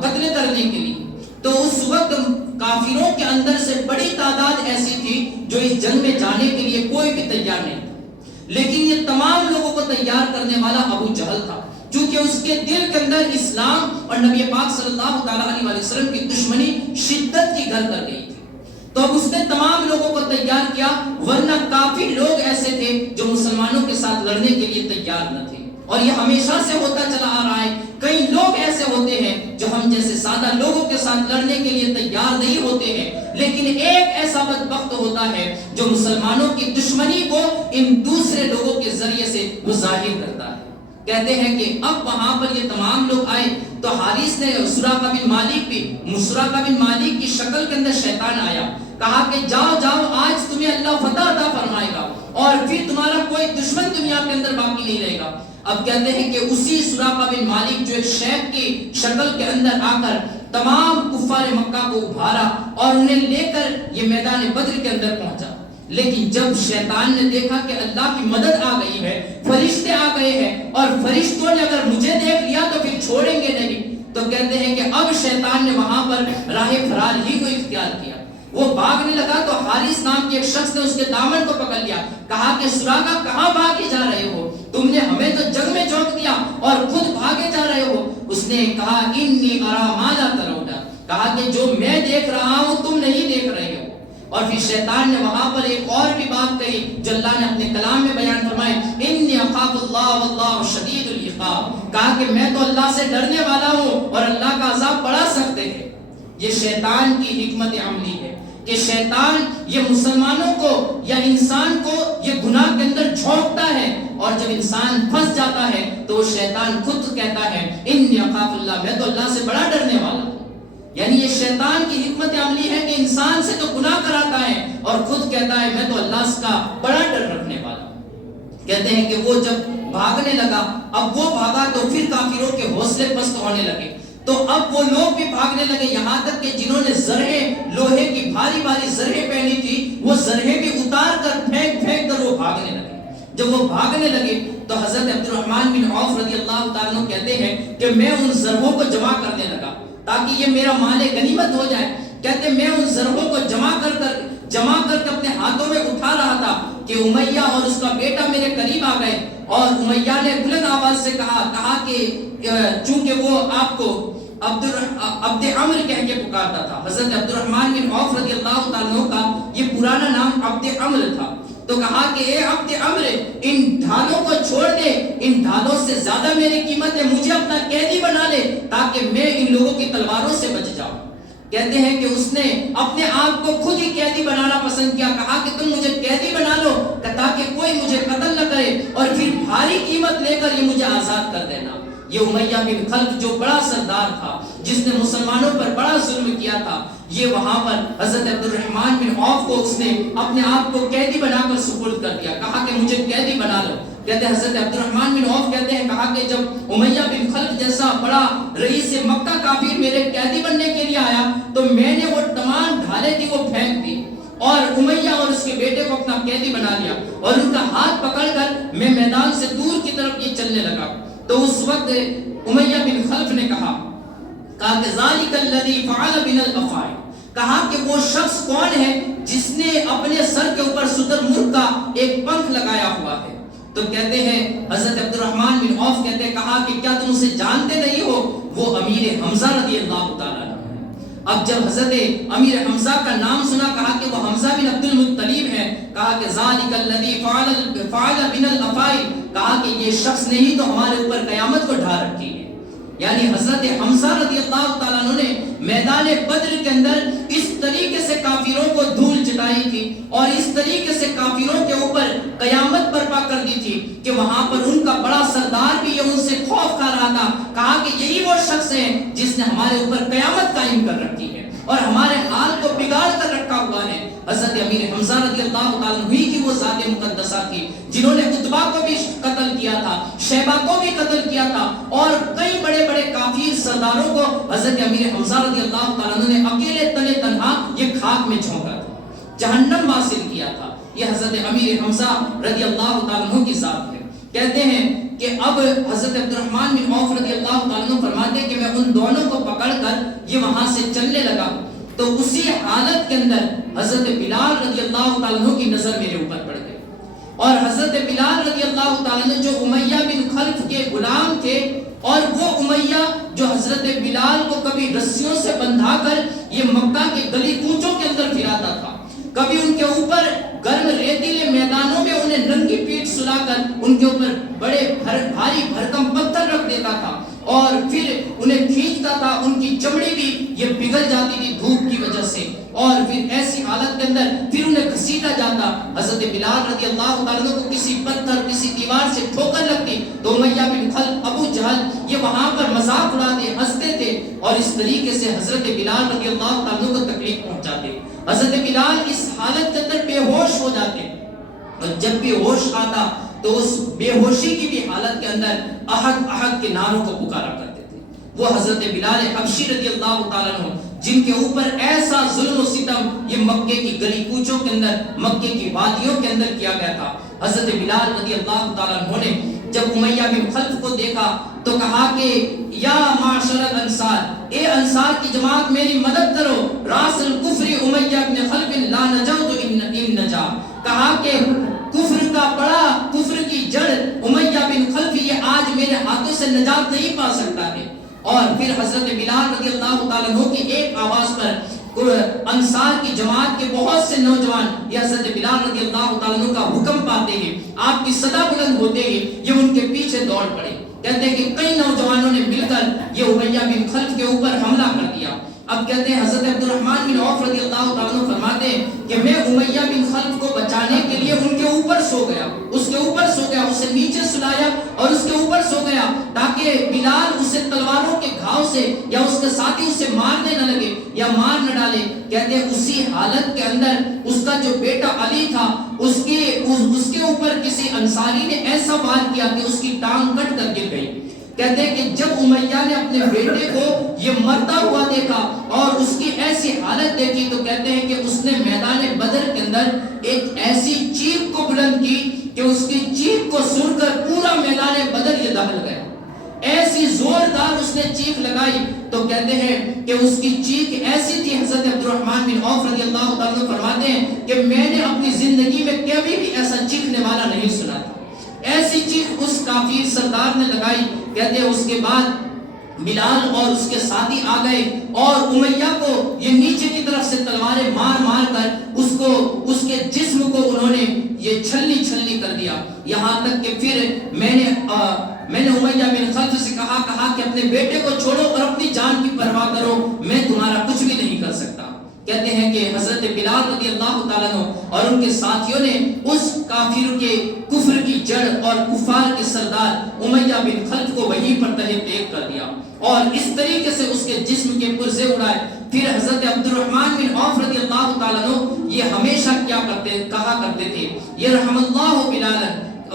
قتل کرنے کے لیے، تو اس وقت کافروں کے اندر سے بڑی تعداد ایسی تھی جو اس جنگ میں جانے کے لیے کوئی بھی تیار نہیں تھا، لیکن یہ تمام لوگوں کو تیار کرنے والا ابو جہل تھا۔ چونکہ اس کے دل کے اندر اسلام اور نبی پاک صلی اللہ تعالیٰ علیہ وسلم کی دشمنی شدت کی گھر کر گئی تھی. تو اب اس نے تمام لوگوں کو تیار کیا، ورنہ کافی لوگ ایسے تھے جو مسلمانوں کے ساتھ لڑنے کے لیے تیار نہ تھے. اور یہ ہمیشہ سے ہوتا چلا آ رہا ہے. کئی لوگ ایسے ہوتے ہیں جو ہم جیسے سادہ لوگوں کے ساتھ لڑنے کے لیے تیار نہیں ہوتے ہیں، لیکن ایک ایسا بدبخت ہوتا ہے جو مسلمانوں کی دشمنی کو ان دوسرے لوگوں کے ذریعے سے وہ ظاہر کرتا ہے. کہتے ہیں کہ اب وہاں پر یہ تمام لوگ آئے تو حارث نے سراقہ بن مالک بھی، سراقہ بن مالک کی شکل کے اندر شیطان آیا، کہا کہ جاؤ جاؤ آج تمہیں اللہ فتح عطا فرمائے گا اور پھر تمہارا کوئی دشمن دنیا کے اندر باقی نہیں رہے گا. اب کہتے ہیں کہ اسی سراقہ بن مالک جو ایک شیخ کی شکل کے اندر آ کر تمام کفار مکہ کو ابھارا اور انہیں لے کر یہ میدان بدر کے اندر پہنچا. لیکن جب شیطان نے دیکھا کہ اللہ کی مدد آ گئی ہے، فرشتے آ گئے ہیں اور فرشتوں نے اگر مجھے دیکھ لیا تو پھر چھوڑیں گے نہیں، تو کہتے ہیں کہ اب شیطان نے وہاں پر راہ فرار ہی کو اختیار کیا. وہ بھاگنے لگا تو حارث نام کے ایک شخص نے اس کے دامن کو پکڑ لیا، کہا کہ سراقہ کہاں بھاگے جا رہے ہو؟ تم نے ہمیں تو جنگ میں جھونک دیا اور خود بھاگے جا رہے ہو. اس نے کہا انی ارا ما لا ترون، کہا کہ جو میں دیکھ رہا ہوں تم نہیں دیکھ رہے ہو. اور پھر شیطان نے وہاں پر ایک اور بھی بات کہی جو اللہ نے اپنے کلام میں بیان فرمائی، انی اخاف اللہ واللہ شدید العقاب، کہا کہ میں تو اللہ سے ڈرنے والا ہوں اور اللہ کا عذاب بڑا سخت ہے. یہ شیطان کی حکمت عملی ہے کہ شیطان یہ مسلمانوں کو یا انسان کو یہ گناہ کے اندر جھونکتا ہے، اور جب انسان پھنس جاتا ہے تو وہ شیطان خود کہتا ہے انی اخاف اللہ، میں تو اللہ سے بڑا ڈرنے والا ہوں. یعنی یہ شیطان کی حکمت عملی ہے کہ انسان سے تو گناہ کراتا ہے اور خود کہتا ہے میں تو اللہ کا بڑا ڈر رکھنے والا ہوں. کہتے ہیں کہ وہ جب بھاگنے لگا، اب وہ بھاگا تو پھر کافروں کے حوصلے پست ہونے لگے، تو اب وہ لوگ بھی بھاگنے لگے، یہاں تک کہ جنہوں نے زرہیں، لوہے کی بھاری بھاری زرہیں پہنی تھی، وہ زرہیں بھی اتار کر پھینک پھینک کر وہ بھاگنے لگے. جب وہ بھاگنے لگے تو حضرت عبد الرحمن بن عوف رضی اللہ تعالیٰ عنہ کہتے ہیں کہ میں ان زرہوں کو جمع کرنے لگا تاکہ یہ میرا مال غنیمت ہو جائے. کہتے میں ان زرہوں کو جمع کر کے اپنے ہاتھوں میں اٹھا رہا تھا کہ امیہ اور اس کا بیٹا میرے قریب آ گئے، اور امیہ نے بلند آواز سے کہا کہ چونکہ وہ آپ کو عبد عمر کہہ کے پکارتا تھا. حضرت عبد الرحمن بن عوف رضی اللہ تعالیٰ عنہ کا یہ پرانا نام عبد عمر تھا. تو کہا کہ اے عبد عمر، ان ڈھالوں کو چھوڑ دے، ان ڈھالوں سے زیادہ میری قیمت ہے، مجھے اپنا قیدی بنا لے تاکہ میں ان لوگوں کی تلواروں سے بچ جاؤں. کہتے ہیں کہ اس نے اپنے آپ کو خود ہی قیدی بنانا پسند کیا، کہا کہ تم مجھے قیدی بنا لو تاکہ کوئی مجھے قتل نہ کرے اور پھر بھاری قیمت لے کر یہ مجھے آزاد کر دینا. یہ امیہ بن خلف جو بڑا سردار تھا، جس نے مسلمانوں پر بڑا ظلم کیا تھا، یہ وہاں پر حضرت عبد الرحمن بن عوف کو اس نے اپنے آپ کو قیدی بنا کر سپرد کر دیا، کہا کہ مجھے قیدی بنا لو. کہتے ہیں حضرت عبد الرحمن بن عوف کہتے ہیں کہا کہ جب امیہ بن خلف جیسا بڑا رئیس مکہ کافر میرے قیدی بننے کے لیے آیا تو میں نے وہ تمام ڈھالیں تھی وہ پھینک دی اور امیہ اور اس کے بیٹے کو اپنا قیدی بنا لیا اور ان کا ہاتھ پکڑ کر میں میدان سے دور کی طرف یہ چلنے لگا. تو اس وقت امیہ بن خلف نے کہا کہ ذالک الذی فعل بنا الافاعی، کہا کہ وہ شخص کون ہے جس نے اپنے سر کے اوپر شتر مرغ کا ایک پنکھ لگایا ہوا ہے. تو کہتے ہیں حضرت عبد الرحمن بن عوف کہتے ہیں کہا کہ کیا تم اسے جانتے نہیں ہو؟ وہ امیر حمزہ رضی اللہ تعالیٰ عنہ. اب جب حضرت امیر حمزہ کا نام سنا کہا کہ وہ حمزہ بن عبد المطلب ہے، کہا کہ ذالک الذی فعل بنا الافاعی، کہا کہ یہ شخص نے ہی تو ہمارے اوپر قیامت کو ڈھا رکھی ہے. یعنی حضرت حمزہ رضی اللہ تعالیٰ عنہ نے میدان بدر کے اندر اس طریقے سے کافروں کو دھول چٹائی تھی اور اس طریقے سے کافروں کے اوپر قیامت برپا کر دی تھی کہ وہاں پر ان کا بڑا سردار بھی یہ ان سے خوف کھا رہا تھا. کہا کہ یہی وہ شخص ہے جس نے ہمارے اوپر قیامت قائم کر رکھی ہے اور ہمارے حال کو بگاڑ کر رکھا ہوا ہے. حضرت امیر حمزہ رضی اللہ تعالیٰ عنہ کی وہ ذات مقدسہ تھی جنہوں نے عتبہ کو بھی قتل کیا تھا، شیبہ کو بھی قتل کیا تھا اور کئی بڑے بڑے کافر سرداروں کو حضرت امیر حمزہ رضی اللہ تعالیٰ عنہ نے اکیلے تنے تنہا یہ خاک میں جھونکا تھا، جہنم واصل کیا تھا. یہ حضرت امیر حمزہ رضی اللہ تعالیٰ عنہ کی ذات ہے. کہتے ہیں کہ اب حضرت عبد الرحمن بن عوف رضی اللہ تعالیٰ عنہ فرماتے ہیں کہ میں ان دونوں کو پکڑ کر یہ وہاں سے چلنے لگا تو اسی حالت کے اندر حضرت بلال رضی اللہ تعالیٰ عنہ کی نظر میرے اوپر پڑ گئی اور حضرت بلال رضی اللہ تعالیٰ عنہ جو امیہ بن خلف کے غلام تھے اور وہ امیہ جو حضرت بلال کو کبھی رسیوں سے بندھا کر یہ مکہ کے گلی کوچوں کے اندر پھراتا تھا، کبھی ان کے اوپر گرم ریتیلے میدانوں میں انہیں ننگی پیٹھ سلا کر ان کے اوپر بڑے بھاری بھرکم پتھر رکھ دیتا تھا اور پھر انہیں کھینچتا تھا، ان کی چمڑی بھی یہ پگھل جاتی تھی دھوپ کی وجہ سے، اور پھر ایسی حالت کے اندر پھر انہیں گھسیٹا جاتا۔ حضرت بلال رضی اللہ تعالیٰ عنہ کو کسی پتھر کسی دیوار سے ٹھوکر لگتی تو امیہ بن خلف ابو جہل یہ وہاں پر مذاق اڑاتے ہنستے تھے اور اس طریقے سے حضرت بلال رضی اللہ تعالیٰ عنہ کو تکلیف پہنچاتے۔ حضرت بلال اس حالت کے اندر بے ہوش ہو جاتے اور جب بھی ہوش آتا تو اس بے ہوشی کی بھی حالت کے اندر احد احد کے ناموں کو پکارا کرتے تھے۔ وہ حضرت بلال حبشی رضی اللہ تعالیٰ عنہ جن کے اوپر ایسا ظلم و ستم یہ مکے کی گلی کوچوں کے اندر مکے کی وادیوں کے اندر کیا گیا تھا۔ حضرت بلال رضی اللہ تعالیٰ عنہ نے جب امیہ بن خلف کو دیکھا تو کہا کہ یا معاشر الانصار، اے انصار کی جماعت میری مدد کرو، راس الکفر امیہ بن خلف لا نجوت ان نجا، کہا کہ کفر کا بڑا کفر کی جڑ امیہ بن خلف یہ آج میرے ہاتھوں سے نجات نہیں پا سکتا ہے۔ اور پھر حضرت بلال رضی اللہ تعالیٰ عنہ کی ایک آواز پر انصار کی جماعت کے بہت سے نوجوان یہ حضرت بلال رضی اللہ تعالیٰ عنہ کا حکم پاتے ہیں، آپ کی صدا بلند ہوتے ہیں، یہ ان کے پیچھے دوڑ پڑے۔ کہتے ہیں کہ کئی نوجوانوں نے مل کر یہ امیہ بن خلف کے اوپر حملہ کر دیا۔ اب کہتے ہیں حضرت عبد الرحمن بن عوف رضی اللہ تعالیٰ عنہ فرماتے ہیں کہ میں امیہ بن خلف کو بچانے کے لیے ان کے اوپر سو گیا، اس کے اوپر سو گیا، اسے نیچے سلایا اور اس کے اوپر سو گیا تاکہ بلال اسے تلواروں کے گھاؤ سے یا اس کے ساتھی اسے مارنے نہ لگے یا مار نہ ڈالے۔ کہتے ہیں اسی حالت کے اندر اس کا جو بیٹا علی تھا اس کے اوپر کسی انصاری نے ایسا وار کیا کہ اس کی ٹانگ کٹ کر گر گئی۔ کہتے ہیں کہ جب امیہ نے اپنے بیٹے کو یہ مرتا ہوا دیکھا اور اس کی ایسی حالت دیکھی تو کہتے ہیں کہ اس نے میدان بدر کے اندر ایک ایسی چیخ کو بلند کی کہ اس کی چیخ کو سن کر پورا میدان بدر یہ دہل گیا۔ ایسی زوردار اس نے چیخ لگائی تو کہتے ہیں کہ اس کی چیخ ایسی تھی، حضرت عبد الرحمن بن عوف رضی اللہ تعالیٰ فرماتے ہیں کہ میں نے اپنی زندگی میں کبھی بھی ایسا چیخنے والا نہیں سنا تھا۔ ایسی چیخ اس کافر سردار نے لگائی۔ کہتے ہیں اس کے بعد بلال اور اس کے ساتھی آ گئے اور امیہ کو یہ نیچے کی طرف سے تلواریں مار مار کر اس کے جسم کو انہوں نے یہ چھلنی کر دیا، یہاں تک کہ پھر میں نے امیہ بن خلف سے کہا کہ اپنے بیٹے کو چھوڑو اور اپنی جان کی پرواہ کرو، میں تمہارا کچھ بھی نہیں کر سکتا۔ کہتے ہیں کہ حضرت بلال رضی اللہ تعالیٰ عنہ اور ان کے ساتھیوں نے اس کافر کے کفر کی جڑ اور کفار کے سردار امیہ بن خلف کو وہیں پر تہہ تیغ کر دیا اور اس طریقے سے اس کے جسم کے پرزے اڑائے۔ پھر حضرت عبد الرحمن بن عوف رضی اللہ تعالیٰ عنہ یہ ہمیشہ کہا کرتے تھے یہ رحم اللہ بلال،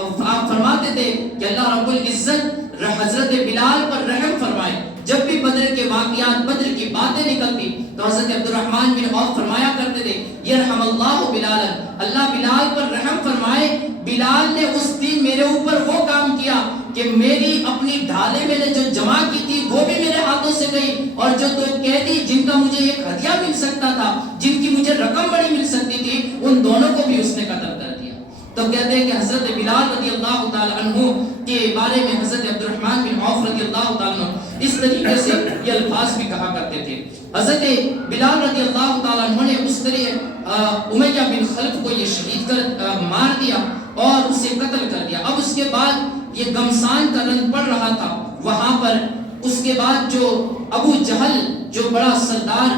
آپ فرماتے تھے کہ اللہ رب العزت حضرت بلال پر رحم فرمائے۔ جب بھی بدر کے واقعات بدر کی باتیں نکلتی تو حضرت عبد الرحمن بن عوف فرمایا کرتے تھے یرحم اللہ بلال، اللہ بلال پر رحم فرمائے، بلال نے اس دن میرے اوپر وہ کام کیا کہ میری اپنی ڈھالیں میں نے جو جمع کی تھی وہ بھی میرے ہاتھوں سے گئی اور جو دو قیدی جن کا مجھے ایک ہدیہ مل سکتا تھا، جن کی مجھے رقم بڑی مل سکتی تھی، ان دونوں کو بھی اس نے قتل کر دیا۔ تو کہتے ہیں کہ حضرت بلال رضی اللہ تعالیٰ عنہ کے بارے میں حضرت عبد الرحمن بن عوف رضی اللہ تعالیٰ عنہ اس طریقے سے یہ الفاظ بھی کہا کرتے تھے۔ حضرت بلال رضی اللہ تعالیٰ عنہ نے اس طرح امیہ بن خلف کو یہ شہید کر مار دیا اور اسے قتل کر دیا۔ اب اس کے بعد یہ گمسان کا رنگ پڑ رہا تھا وہاں پر، اس کے بعد جو ابو جہل جو بڑا سردار